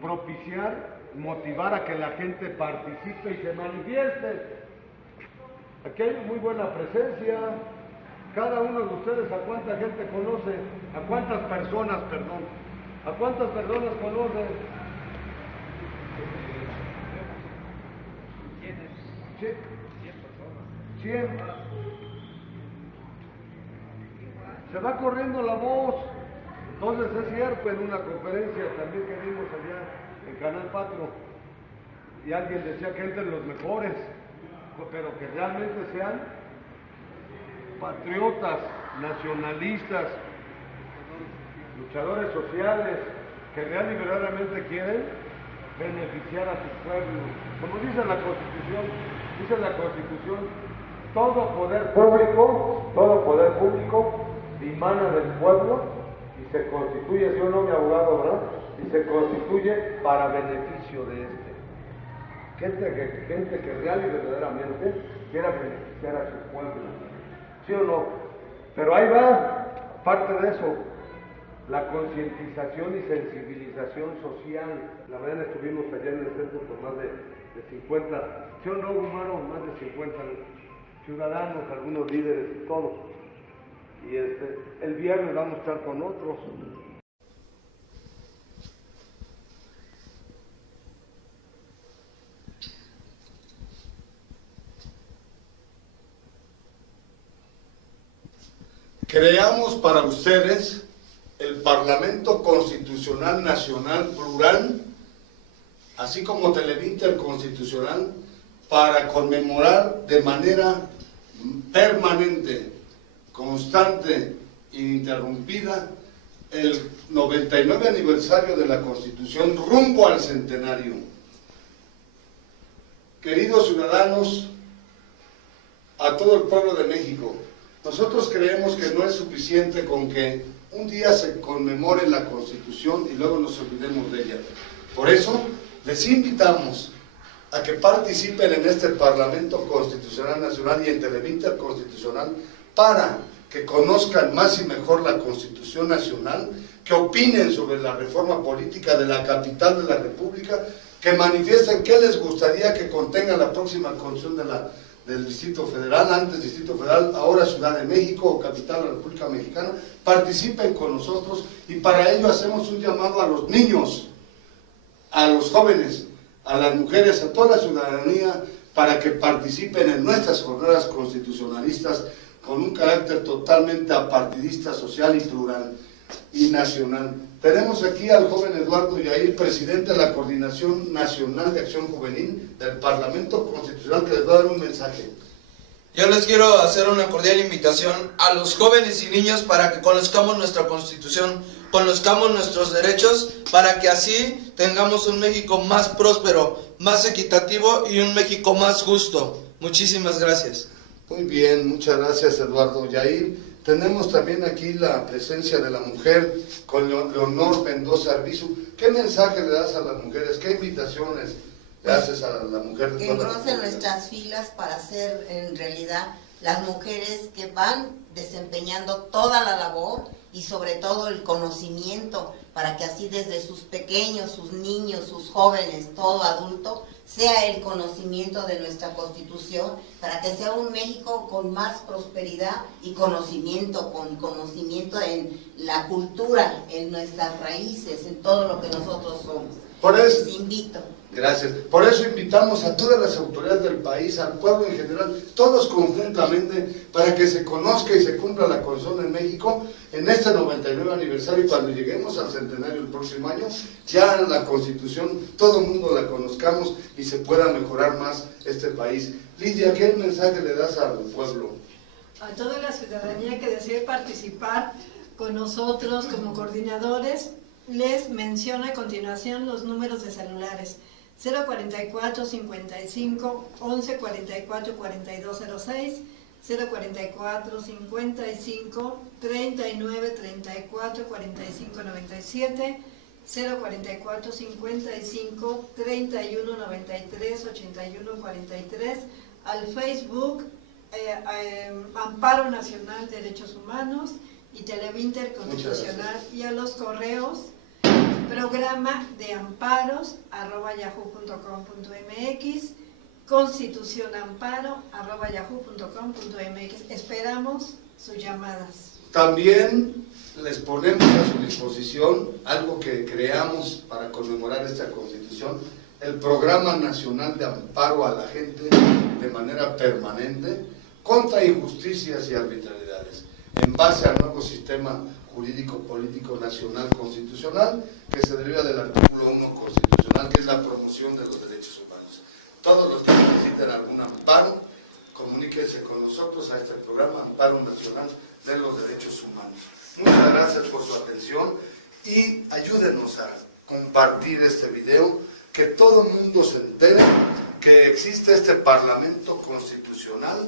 propiciar, motivar a que la gente participe y se manifieste. Aquí hay muy buena presencia. Cada uno de ustedes, ¿a cuánta gente conoce? ¿A cuántas personas, perdón? ¿A cuántas personas conocen? 100. Se va corriendo la voz. Entonces es cierto, en una conferencia también que vimos allá en Canal 4, y alguien decía que entre los mejores, pero que realmente sean patriotas, nacionalistas, luchadores sociales, que real y verdaderamente quieren beneficiar a su pueblo. Como dice la Constitución, todo poder público dimana del pueblo y se constituye, ¿sí o no, mi abogado, verdad? Y se constituye para beneficio de este. gente que real y verdaderamente quiera beneficiar a su pueblo, ¿sí o no? Pero ahí va, aparte de eso, la concientización y sensibilización social. La verdad estuvimos allá en el centro por más de 50, ¿sí o no, Gumaro? Más de 50 ciudadanos, algunos líderes y todo. Y el viernes vamos a estar con otros. Creamos para ustedes el Parlamento Constitucional Nacional Plural, así como Televinter Constitucional, para conmemorar de manera permanente, constante e ininterrumpida el 99 aniversario de la Constitución rumbo al centenario. Queridos ciudadanos, a todo el pueblo de México, nosotros creemos que no es suficiente con que un día se conmemore la Constitución y luego nos olvidemos de ella. Por eso, les invitamos a que participen en este Parlamento Constitucional Nacional y en Televinter Constitucional para que conozcan más y mejor la Constitución Nacional, que opinen sobre la reforma política de la capital de la República, que manifiesten qué les gustaría que contenga la próxima Constitución del Distrito Federal, antes Distrito Federal, ahora Ciudad de México o capital de la República Mexicana. Participen con nosotros y para ello hacemos un llamado a los niños, a los jóvenes, a las mujeres, a toda la ciudadanía, para que participen en nuestras jornadas constitucionalistas con un carácter totalmente apartidista, social y plural y nacional. Tenemos aquí al joven Eduardo Yair, presidente de la Coordinación Nacional de Acción Juvenil del Parlamento Constitucional, que les va a dar un mensaje. Yo les quiero hacer una cordial invitación a los jóvenes y niños para que conozcamos nuestra Constitución, conozcamos nuestros derechos, para que así tengamos un México más próspero, más equitativo y un México más justo. Muchísimas gracias. Muy bien, muchas gracias, Eduardo Yair. Tenemos también aquí la presencia de la mujer con Leonor Mendoza Arbizu. ¿Qué mensaje le das a las mujeres? ¿Qué invitaciones le haces a la mujer? Que engrose nuestras filas para ser en realidad las mujeres que van desempeñando toda la labor y sobre todo el conocimiento, para que así desde sus pequeños, sus niños, sus jóvenes, todo adulto, sea el conocimiento de nuestra Constitución, para que sea un México con más prosperidad y conocimiento, con conocimiento en la cultura, en nuestras raíces, en todo lo que nosotros somos. Por eso, les invito. Gracias. Por eso invitamos a todas las autoridades del país, al pueblo en general, todos conjuntamente, para que se conozca y se cumpla la Constitución en México en este 99 aniversario, y cuando lleguemos al centenario el próximo año, ya la Constitución, todo el mundo la conozcamos y se pueda mejorar más este país. Lidia, ¿qué mensaje le das al pueblo? A toda la ciudadanía que desee participar con nosotros como coordinadores, les menciono a continuación los números de celulares: 044 55 11 44 4206, 044 55 39 34 45 97, 044 55 31 93 81 43, al Facebook Amparo Nacional Derechos Humanos y Televinter Constitucional, y a los correos programa de amparos@yahoo.com.mx, constitucionamparo@yahoo.com.mx. Esperamos sus llamadas. También les ponemos a su disposición algo que creamos para conmemorar esta Constitución, el Programa Nacional de Amparo a la Gente de manera permanente contra injusticias y arbitrariedades, en base al nuevo sistema jurídico político nacional constitucional que se deriva del artículo 1 constitucional, que es la promoción de los derechos humanos. Todos los que necesiten algún amparo, comuníquense con nosotros a este programa Amparo Nacional de los Derechos Humanos. Muchas gracias por su atención y ayúdenos a compartir este video, que todo el mundo se entere que existe este Parlamento Constitucional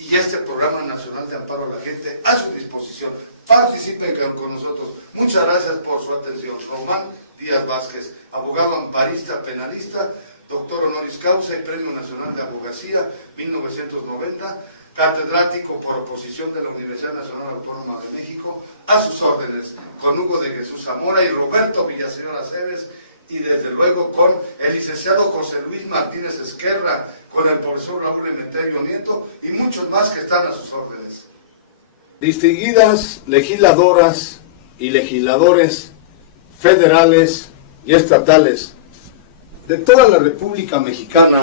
y este Programa Nacional de Amparo a la Gente a su disposición. Participen con nosotros. Muchas gracias por su atención. Román Díaz Vázquez, abogado amparista, penalista, doctor honoris causa y Premio Nacional de Abogacía 1990, catedrático por oposición de la Universidad Nacional Autónoma de México, a sus órdenes, con Hugo de Jesús Zamora y Roberto Villaseñor Aceves, y desde luego con el licenciado José Luis Martínez Esquerra, con el profesor Raúl Emeterio Nieto y muchos más que están a sus órdenes. Distinguidas legisladoras y legisladores federales y estatales de toda la República Mexicana,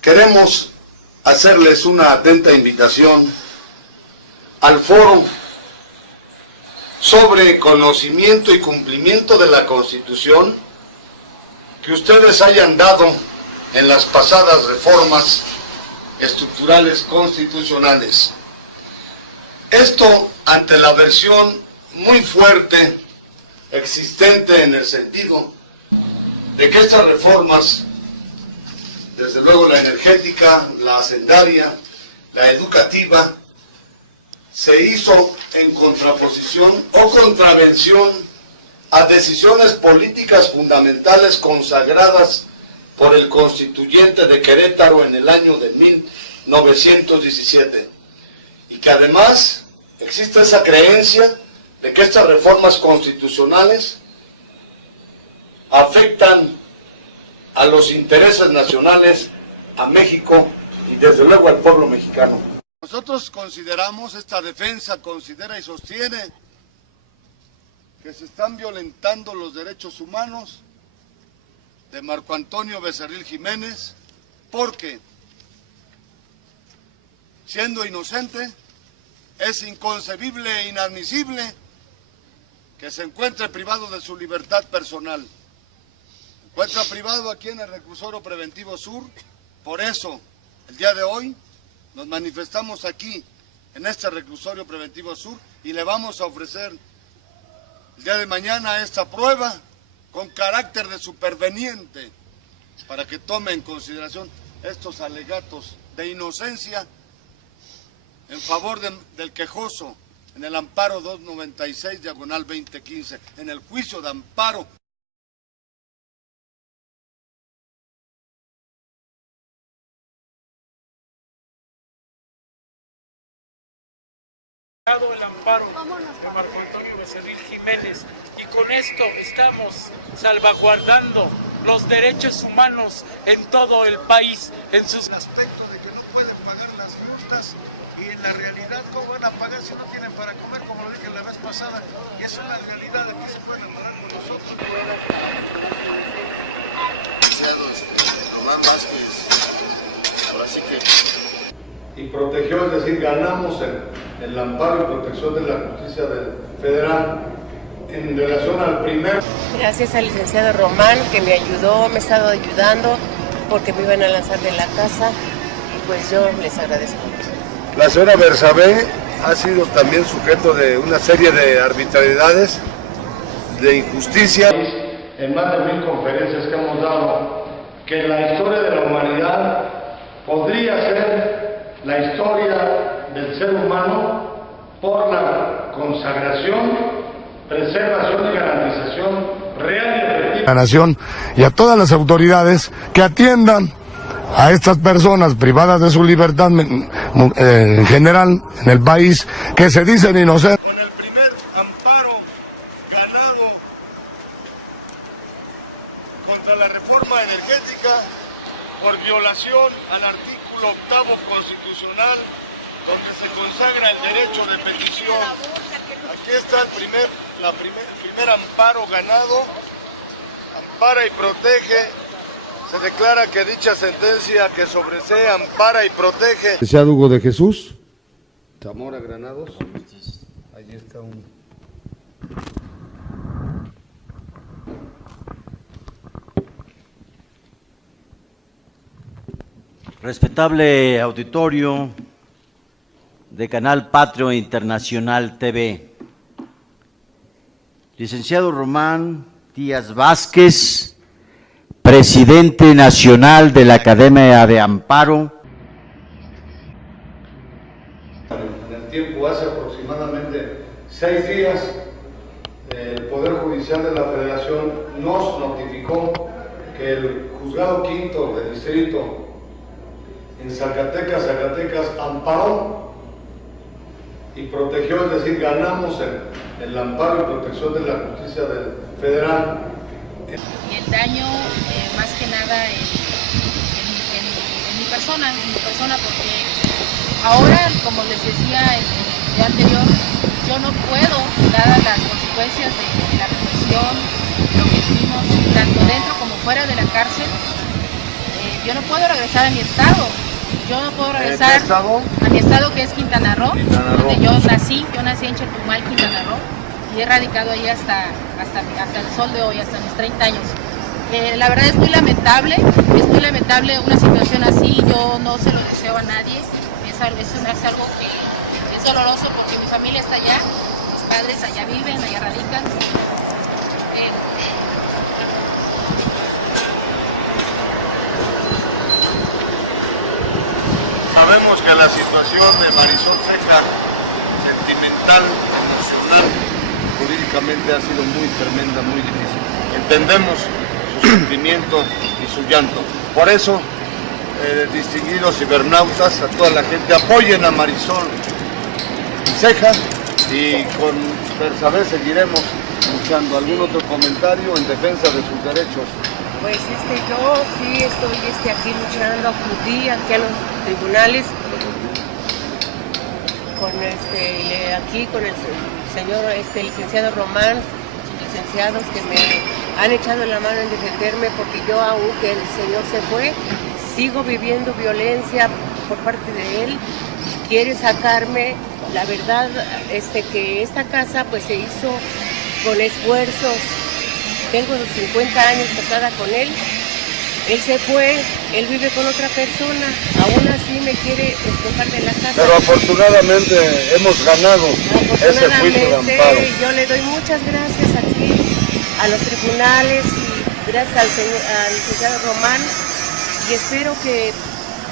queremos hacerles una atenta invitación al foro sobre conocimiento y cumplimiento de la Constitución que ustedes hayan dado en las pasadas reformas estructurales constitucionales. Esto ante la versión muy fuerte existente en el sentido de que estas reformas, desde luego la energética, la hacendaria, la educativa, se hizo en contraposición o contravención a decisiones políticas fundamentales consagradas por el constituyente de Querétaro en el año de 1917. Y que además existe esa creencia de que estas reformas constitucionales afectan a los intereses nacionales, a México y desde luego al pueblo mexicano. Nosotros consideramos, esta defensa considera y sostiene que se están violentando los derechos humanos de Marco Antonio Becerril Jiménez, porque, siendo inocente, es inconcebible e inadmisible que se encuentre privado de su libertad personal. Se encuentra privado aquí en el Reclusorio Preventivo Sur. Por eso, el día de hoy, nos manifestamos aquí, en este Reclusorio Preventivo Sur, y le vamos a ofrecer el día de mañana esta prueba con carácter de superveniente para que tome en consideración estos alegatos de inocencia en favor del quejoso en el amparo 296/2015, en el juicio de amparo. El amparo de Marco Antonio Becerril Jiménez, y con esto estamos salvaguardando los derechos humanos en todo el país, en sus aspecto de que no pueden pagar las multas, y en la realidad cómo van a pagar si no tienen para comer, como lo dije la vez pasada, y es una realidad de que se pueden amarrar con nosotros. Román Vázquez, ahora sí que... Y protegió, es decir, ganamos el amparo y protección de la justicia federal en relación al primer... Gracias al licenciado Román, que me ayudó, me ha estado ayudando, porque me iban a lanzar de la casa, y pues yo les agradezco. La señora Bersabé ha sido también sujeto de una serie de arbitrariedades, de injusticia. En más de 1000 conferencias que hemos dado, que la historia de la humanidad podría ser la historia del ser humano por la consagración, preservación y garantización real y efectiva. La nación y a todas las autoridades que atiendan a estas personas privadas de su libertad en general en el país, que se dicen inocentes. Con el primer amparo ganado contra la reforma energética por violación al artículo 8º constitucional, donde se consagra el derecho de petición. Aquí está el primer amparo ganado, ampara y protege. Se declara que dicha sentencia que sobresee, ampara y protege. Licenciado Hugo de Jesús Zamora Granados. Ahí está un... Respetable auditorio de Canal Patrio Internacional TV, licenciado Román Díaz Vázquez, presidente nacional de la Academia de Amparo. En el tiempo, hace aproximadamente 6 días, el Poder Judicial de la Federación nos notificó que el juzgado quinto de distrito en Zacatecas amparó y protegió, es decir, ganamos el amparo y protección de la justicia federal. Y el daño, más que nada, en mi persona, porque ahora, como les decía en el día anterior, yo no puedo, dadas las consecuencias de la represión, lo que vivimos tanto dentro como fuera de la cárcel, yo no puedo regresar a mi estado. Yo no puedo regresar a mi estado, que es Quintana Roo, donde yo nací en Chetumal, Quintana Roo, y he radicado ahí hasta el sol de hoy, hasta mis 30 años. La verdad es muy lamentable una situación así, yo no se lo deseo a nadie, es algo que es doloroso porque mi familia está allá, mis padres allá viven, allá radican. Sabemos que la situación de Marisol Ceja, sentimental, emocional, jurídicamente ha sido muy tremenda, muy difícil. Entendemos su sentimiento y su llanto. Por eso, distinguidos cibernautas, a toda la gente, apoyen a Marisol Ceja y con Bersabé seguiremos luchando. ¿Algún otro comentario en defensa de sus derechos? Pues yo sí estoy aquí luchando, acudí aquí a los tribunales con el señor licenciado Román, sus licenciados que me han echado la mano en defenderme, porque yo, aunque el señor se fue, sigo viviendo violencia por parte de él y quiere sacarme. La verdad que esta casa pues se hizo con esfuerzos. Tengo 50 años casada con él, él se fue, él vive con otra persona, aún así me quiere despojar de la casa. Pero afortunadamente hemos ganado ese juicio de amparo. Yo le doy muchas gracias aquí a los tribunales y gracias al licenciado Román, y espero que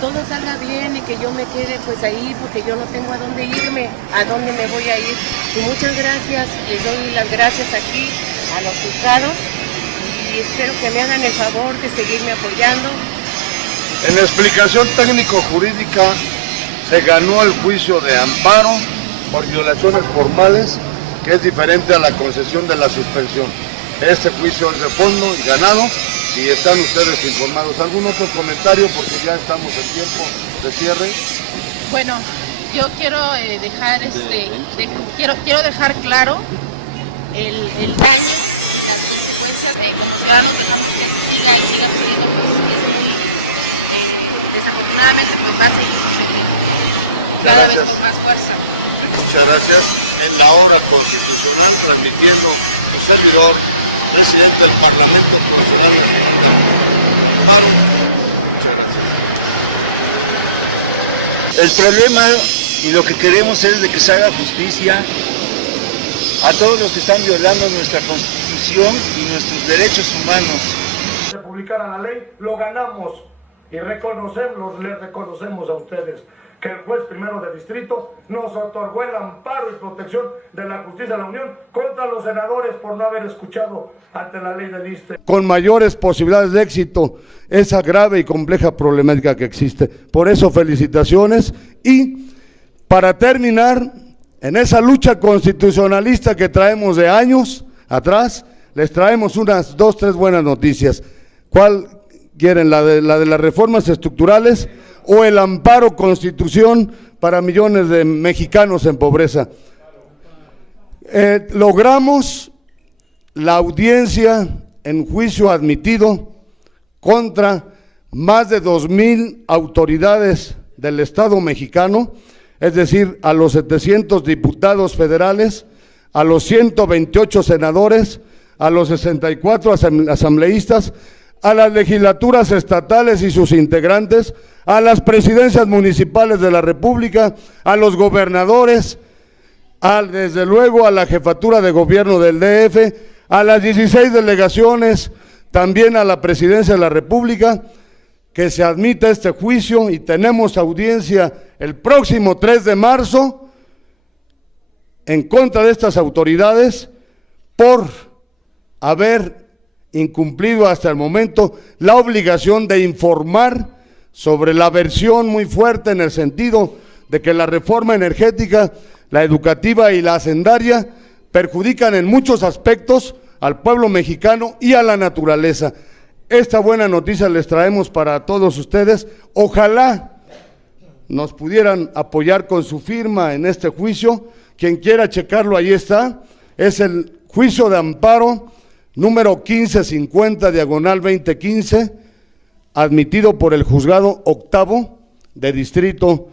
todo salga bien y que yo me quede pues ahí, porque yo no tengo a dónde irme, a dónde me voy a ir. Y muchas gracias, les doy las gracias aquí a los juzgados y espero que me hagan el favor de seguirme apoyando. En la explicación técnico-jurídica se ganó el juicio de amparo por violaciones formales, que es diferente a la concesión de la suspensión. Este juicio es de fondo y ganado, y están ustedes informados. ¿Algún otro comentario? Porque ya estamos en tiempo de cierre. Bueno, yo quiero dejar quiero dejar claro el daño y las consecuencias de como ciudadanos dejamos que siga sucediendo, desafortunadamente pues va a seguir sucediendo cada vez con más fuerza. Muchas gracias. En la hora constitucional, transmitiendo tu servidor, presidente del Parlamento Constitucional de Amparo. Muchas gracias. El problema y lo que queremos es de que se haga justicia a todos los que están violando nuestra Constitución y nuestros derechos humanos. Se publicara la ley, lo ganamos y les reconocemos a ustedes que el juez primero de distrito nos otorgó el amparo y protección de la justicia de la Unión contra los senadores por no haber escuchado ante la ley del ISSSTE. Con mayores posibilidades de éxito esa grave y compleja problemática que existe. Por eso felicitaciones, y para terminar, en esa lucha constitucionalista que traemos de años atrás, les traemos unas 2, 3 buenas noticias. ¿Cuál quieren? ¿La de las reformas estructurales o el amparo constitución para millones de mexicanos en pobreza? Logramos la audiencia en juicio admitido contra más de 2,000 autoridades del Estado mexicano, es decir, a los 700 diputados federales, a los 128 senadores, a los 64 asambleístas, a las legislaturas estatales y sus integrantes, a las presidencias municipales de la República, a los gobernadores, desde luego a la jefatura de gobierno del DF, a las 16 delegaciones, también a la presidencia de la República, que se admita este juicio, y tenemos audiencia el próximo 3 de marzo en contra de estas autoridades por haber incumplido hasta el momento la obligación de informar sobre la versión muy fuerte en el sentido de que la reforma energética, la educativa y la hacendaria perjudican en muchos aspectos al pueblo mexicano y a la naturaleza. Esta buena noticia les traemos para todos ustedes. Ojalá nos pudieran apoyar con su firma en este juicio. Quien quiera checarlo, ahí está. Es el juicio de amparo número 1550/2015, admitido por el Juzgado Octavo de Distrito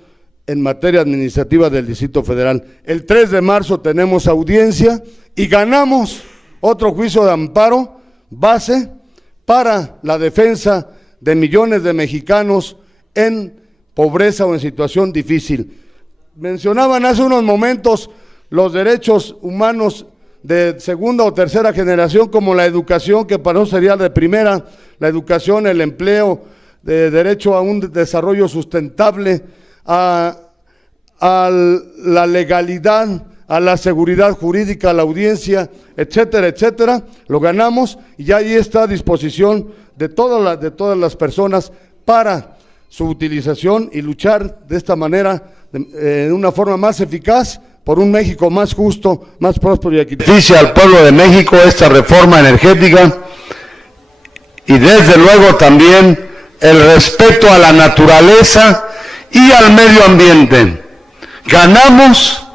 en materia administrativa del Distrito Federal. El 3 de marzo tenemos audiencia y ganamos otro juicio de amparo base para la defensa de millones de mexicanos en pobreza o en situación difícil. Mencionaban hace unos momentos los derechos humanos de segunda o tercera generación, como la educación, que para nosotros sería de primera, la educación, el empleo, de derecho a un desarrollo sustentable, a la legalidad, a la seguridad jurídica, a la audiencia, etcétera, etcétera. Lo ganamos y ya ahí está a disposición de todas las personas para su utilización y luchar de esta manera, de una forma más eficaz, por un México más justo, más próspero y equitativo. Beneficia al pueblo de México esta reforma energética y desde luego también el respeto a la naturaleza y al medio ambiente. Ganamos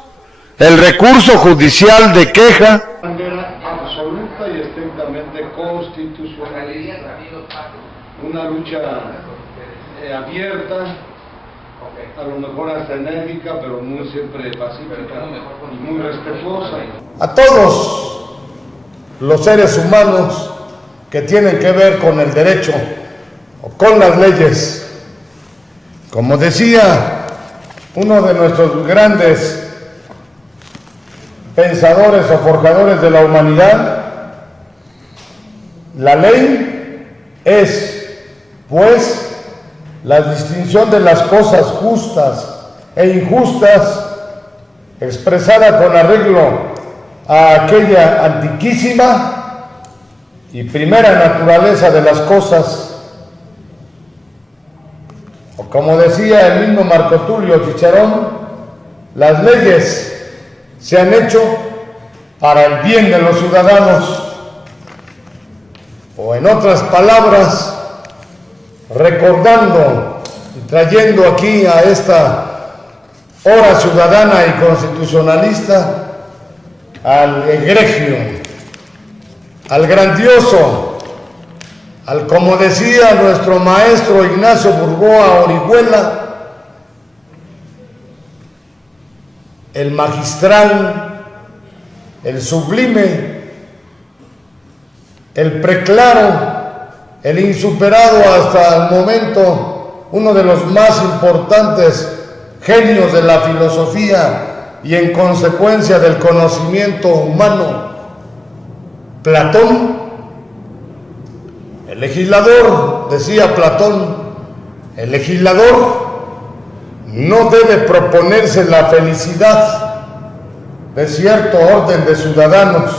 el recurso judicial de queja. De manera absoluta y estrictamente constitucionalista. Una lucha abierta, a lo mejor hasta enérgica, pero muy siempre pacífica y muy respetuosa. A todos los seres humanos que tienen que ver con el derecho o con las leyes, como decía uno de nuestros grandes pensadores o forjadores de la humanidad, la ley es, pues, la distinción de las cosas justas e injustas, expresada con arreglo a aquella antiquísima y primera naturaleza de las cosas, o como decía el mismo Marco Tulio Cicerón, las leyes se han hecho para el bien de los ciudadanos, o en otras palabras, recordando y trayendo aquí a esta hora ciudadana y constitucionalista al egregio, al grandioso, al, como decía nuestro maestro Ignacio Burgoa Orihuela, el magistral, el sublime, el preclaro, el insuperado hasta el momento, uno de los más importantes genios de la filosofía y en consecuencia del conocimiento humano, Platón. El legislador, decía Platón, el legislador no debe proponerse la felicidad de cierto orden de ciudadanos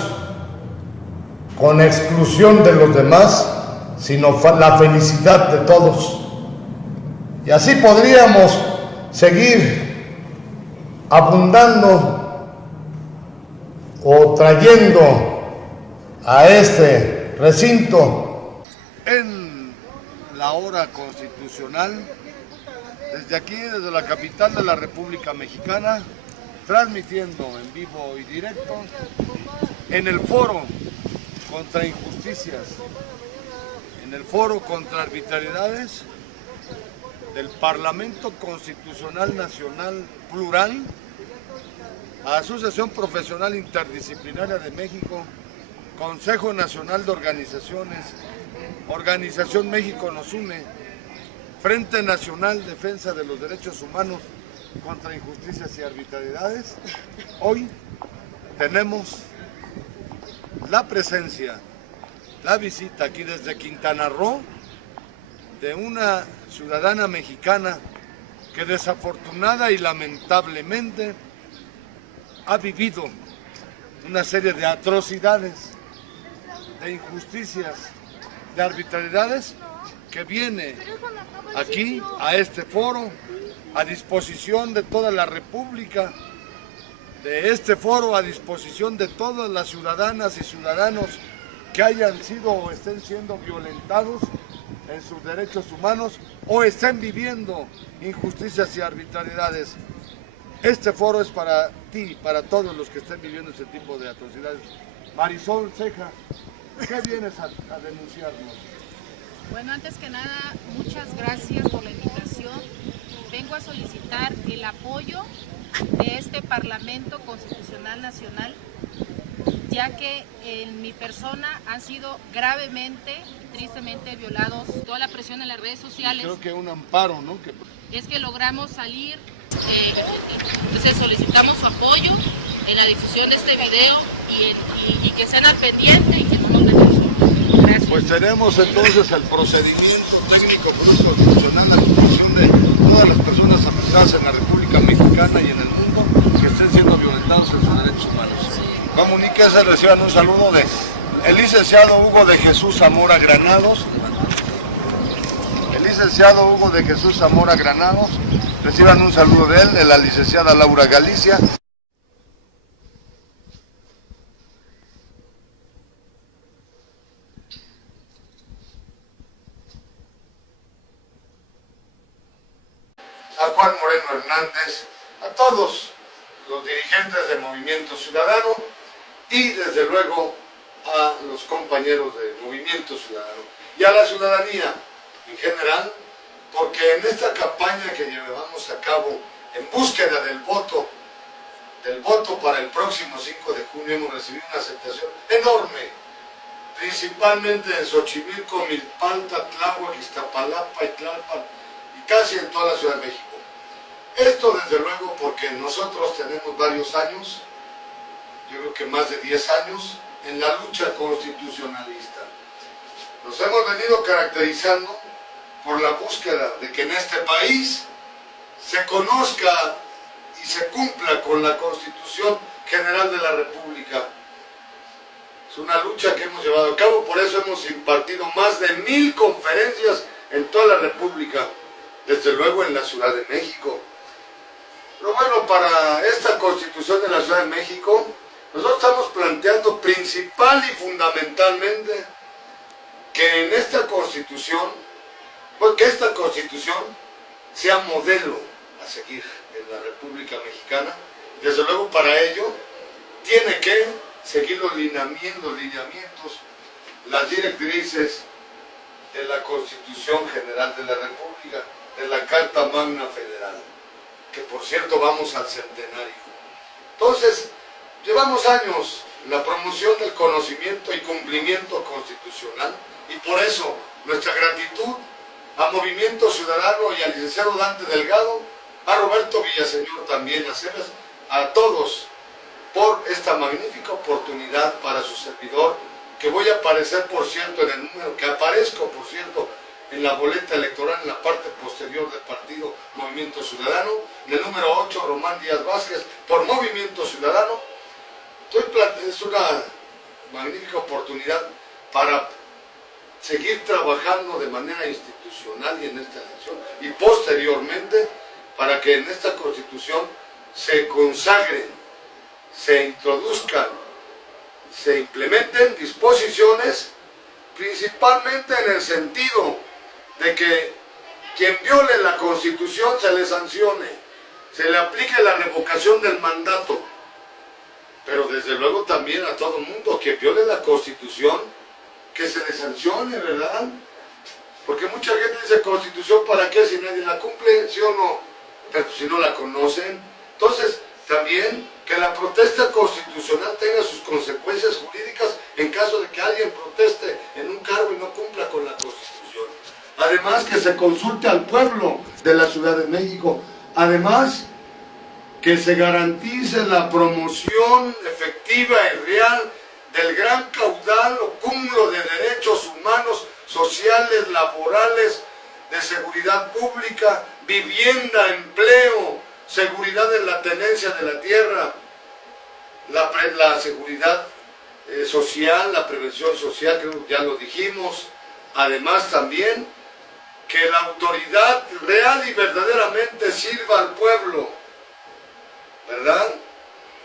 con exclusión de los demás, sino la felicidad de todos. Y así podríamos seguir abundando o trayendo a este recinto. En la hora constitucional, desde aquí, desde la capital de la República Mexicana, transmitiendo en vivo y directo en el foro contra injusticias, en el foro contra arbitrariedades del Parlamento Constitucional Nacional Plural, Asociación Profesional Interdisciplinaria de México, Consejo Nacional de Organizaciones, Organización México Nos Une, Frente Nacional Defensa de los Derechos Humanos contra Injusticias y Arbitrariedades. Hoy tenemos la presencia, la visita aquí desde Quintana Roo de una ciudadana mexicana que desafortunada y lamentablemente ha vivido una serie de atrocidades, de injusticias de arbitrariedades que viene aquí, a este foro, a disposición de toda la República, de este foro a disposición de todas las ciudadanas y ciudadanos que hayan sido o estén siendo violentados en sus derechos humanos o estén viviendo injusticias y arbitrariedades. Este foro es para ti, para todos los que estén viviendo ese tipo de atrocidades. Marisol Ceja, ¿qué vienes a denunciarnos? Bueno, antes que nada, muchas gracias por la invitación. Vengo a solicitar el apoyo de este Parlamento Constitucional Nacional, ya que en mi persona han sido gravemente, tristemente violados, toda la presión en las redes sociales. Creo que un amparo, ¿no? Es que logramos salir, entonces solicitamos su apoyo en la difusión de este video y que estén al pendiente y que no nos dejen solos. Gracias. Pues tenemos entonces el procedimiento técnico constitucional a disposición de todas las personas afectadas en la República Mexicana y en el mundo que estén siendo violentados en sus derechos humanos. Comuníquense, reciban un saludo de el licenciado Hugo de Jesús Zamora Granados. El licenciado Hugo de Jesús Zamora Granados. Reciban un saludo de él, de la licenciada Laura Galicia. A Juan Moreno Hernández, a todos los dirigentes del Movimiento Ciudadano y desde luego a los compañeros del Movimiento Ciudadano y a la ciudadanía en general, porque en esta campaña que llevamos a cabo en búsqueda del voto para el próximo 5 de junio hemos recibido una aceptación enorme, principalmente en Xochimilco, Milpalta, Tláhuac, Iztapalapa y Tlalpan y casi en toda la Ciudad de México. Esto desde luego porque nosotros tenemos varios años, yo creo que más de 10 años, en la lucha constitucionalista. Nos hemos venido caracterizando por la búsqueda de que en este país se conozca y se cumpla con la Constitución General de la República. Es una lucha que hemos llevado a cabo, por eso hemos impartido más de 1000 conferencias en toda la República, desde luego en la Ciudad de México. Pero bueno, para esta Constitución de la Ciudad de México, nosotros estamos planteando principal y fundamentalmente que en esta Constitución, pues que esta Constitución sea modelo a seguir en la República Mexicana. Desde luego para ello tiene que seguir los lineamientos, las directrices de la Constitución General de la República, de la Carta Magna Federal, que por cierto vamos al centenario. Entonces, llevamos años en la promoción del conocimiento y cumplimiento constitucional y por eso nuestra gratitud a Movimiento Ciudadano y al licenciado Dante Delgado, a Roberto Villaseñor también, a todos por esta magnífica oportunidad para su servidor, que voy a aparecer por cierto en el número, que aparezco por cierto en la boleta electoral en la parte posterior del partido Movimiento Ciudadano, en el número 8, Román Díaz Vázquez, por Movimiento Ciudadano. Es una magnífica oportunidad para seguir trabajando de manera institucional y en esta elección, y posteriormente para que en esta Constitución se consagren, se introduzcan, se implementen disposiciones, principalmente en el sentido de que quien viole la Constitución se le sancione, se le aplique la revocación del mandato, pero desde luego también a todo mundo que viole la Constitución, que se le sancione, ¿verdad? Porque mucha gente dice, ¿Constitución para qué si nadie la cumple? ¿Sí o no? Pero si no la conocen. Entonces, también que la protesta constitucional tenga sus consecuencias jurídicas en caso de que alguien proteste en un cargo y no cumpla con la Constitución. Además, que se consulte al pueblo de la Ciudad de México. Además, que se garantice la promoción efectiva y real del gran caudal o cúmulo de derechos humanos, sociales, laborales, de seguridad pública, vivienda, empleo, seguridad en la tenencia de la tierra, la seguridad social, la prevención social, creo que ya lo dijimos, además también, que la autoridad real y verdaderamente sirva al pueblo, ¿verdad?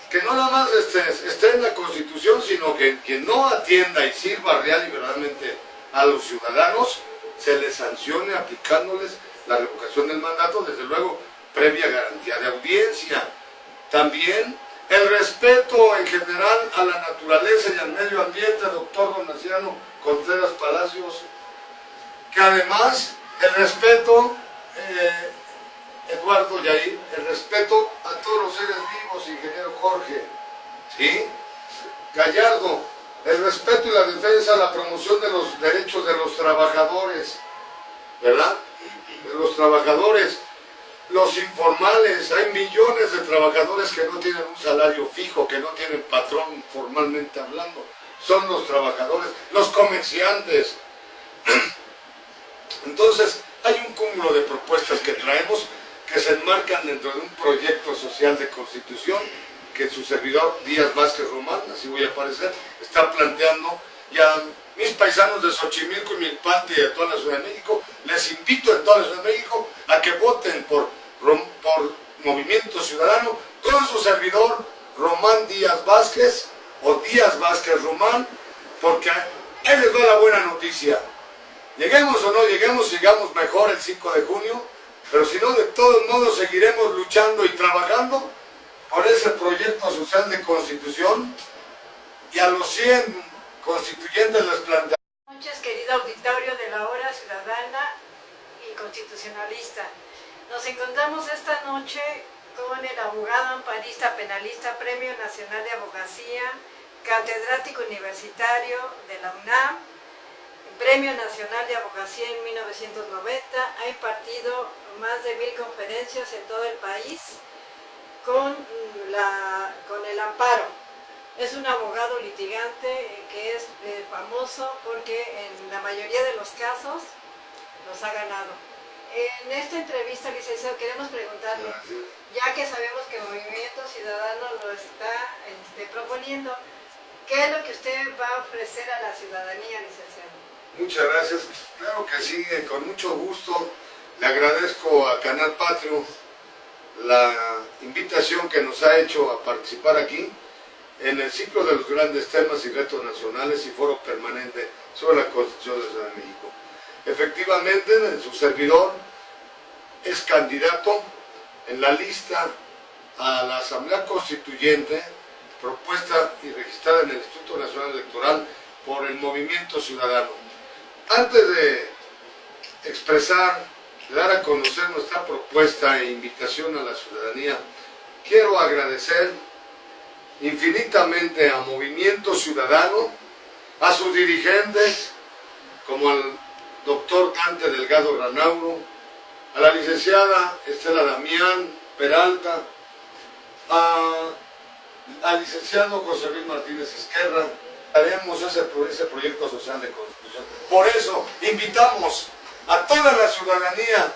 Que no nada más esté en la Constitución, sino que quien no atienda y sirva real y verdaderamente a los ciudadanos, se les sancione aplicándoles la revocación del mandato, desde luego, previa garantía de audiencia. También el respeto en general a la naturaleza y al medio ambiente, doctor Donaciano Contreras Palacios, que además el respeto, Eduardo Yair, el respeto a todos los seres vivos, ingeniero Jorge, ¿sí? Gallardo, el respeto y la defensa a la promoción de los derechos de los trabajadores, ¿verdad? De los trabajadores, los informales, hay millones de trabajadores que no tienen un salario fijo, que no tienen patrón formalmente hablando, son los trabajadores, los comerciantes. Entonces, hay un cúmulo de propuestas que traemos que se enmarcan dentro de un proyecto social de constitución que su servidor Díaz Vázquez Román, así voy a aparecer, está planteando. Y a mis paisanos de Xochimilco y Milpalta y de toda la Ciudad de México, les invito en toda la Ciudad de México a que voten por Movimiento Ciudadano con su servidor Román Díaz Vázquez o Díaz Vázquez Román, porque ahí les va la buena noticia. Lleguemos o no lleguemos, llegamos mejor el 5 de junio, pero si no, de todos modos seguiremos luchando y trabajando por ese proyecto social de constitución, y a los 100 constituyentes les planteamos. Buenas noches, querido auditorio de la Hora Ciudadana y Constitucionalista. Nos encontramos esta noche con el abogado amparista penalista, Premio Nacional de Abogacía, catedrático universitario de la UNAM, Premio Nacional de Abogacía en 1990, ha impartido más de 1000 conferencias en todo el país con el amparo. Es un abogado litigante que es famoso porque en la mayoría de los casos los ha ganado. En esta entrevista, licenciado, queremos preguntarle, ya que sabemos que Movimiento Ciudadano lo está proponiendo, ¿qué es lo que usted va a ofrecer a la ciudadanía, licenciado? Muchas gracias. Claro que sí, con mucho gusto. Le agradezco a Canal Patrio la invitación que nos ha hecho a participar aquí en el ciclo de los grandes temas y retos nacionales y foro permanente sobre la Constitución de la Ciudad de México. Efectivamente, su servidor es candidato en la lista a la Asamblea Constituyente propuesta y registrada en el Instituto Nacional Electoral por el Movimiento Ciudadano. Antes de expresar, de dar a conocer nuestra propuesta e invitación a la ciudadanía, quiero agradecer infinitamente a Movimiento Ciudadano, a sus dirigentes, como al doctor Dante Delgado Ranauro, a la licenciada Estela Damián Peralta, al licenciado José Luis Martínez Esquerra. Haremos ese proyecto social de constitución. Por eso invitamos a toda la ciudadanía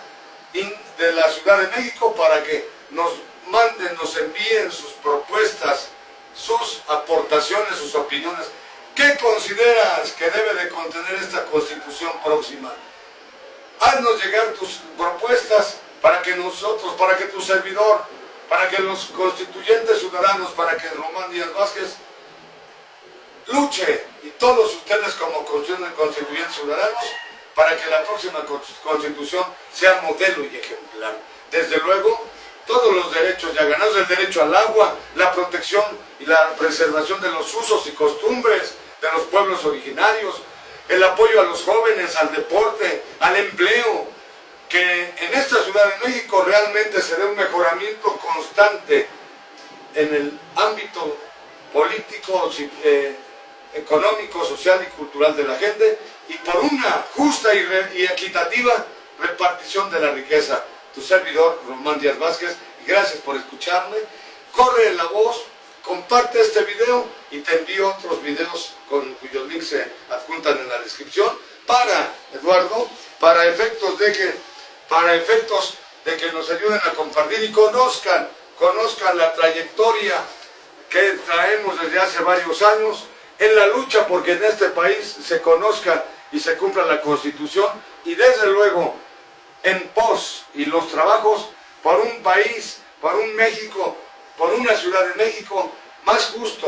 de la Ciudad de México para que nos manden, nos envíen sus propuestas, sus aportaciones, sus opiniones. ¿Qué consideras que debe de contener esta constitución próxima? Haznos llegar tus propuestas para que nosotros, para que tu servidor, para que los constituyentes ciudadanos, para que Román Díaz Vázquez luche, y todos ustedes como constituyentes ciudadanos, para que la próxima constitución sea modelo y ejemplar. Desde luego, todos los derechos ya ganados, el derecho al agua, la protección y la preservación de los usos y costumbres de los pueblos originarios, el apoyo a los jóvenes, al deporte, al empleo, que en esta Ciudad de México realmente se dé un mejoramiento constante en el ámbito político, económico, social y cultural de la gente, y por una justa y equitativa repartición de la riqueza. Tu servidor, Román Díaz Vázquez, y gracias por escucharme. Corre la voz, comparte este video y te envío otros videos cuyos links se adjuntan en la descripción para, Eduardo, para efectos de que nos ayuden a compartir y conozcan la trayectoria que traemos desde hace varios años en la lucha porque en este país se conozca y se cumpla la Constitución, y desde luego en pos y los trabajos por un país, por un México, por una Ciudad de México más justo,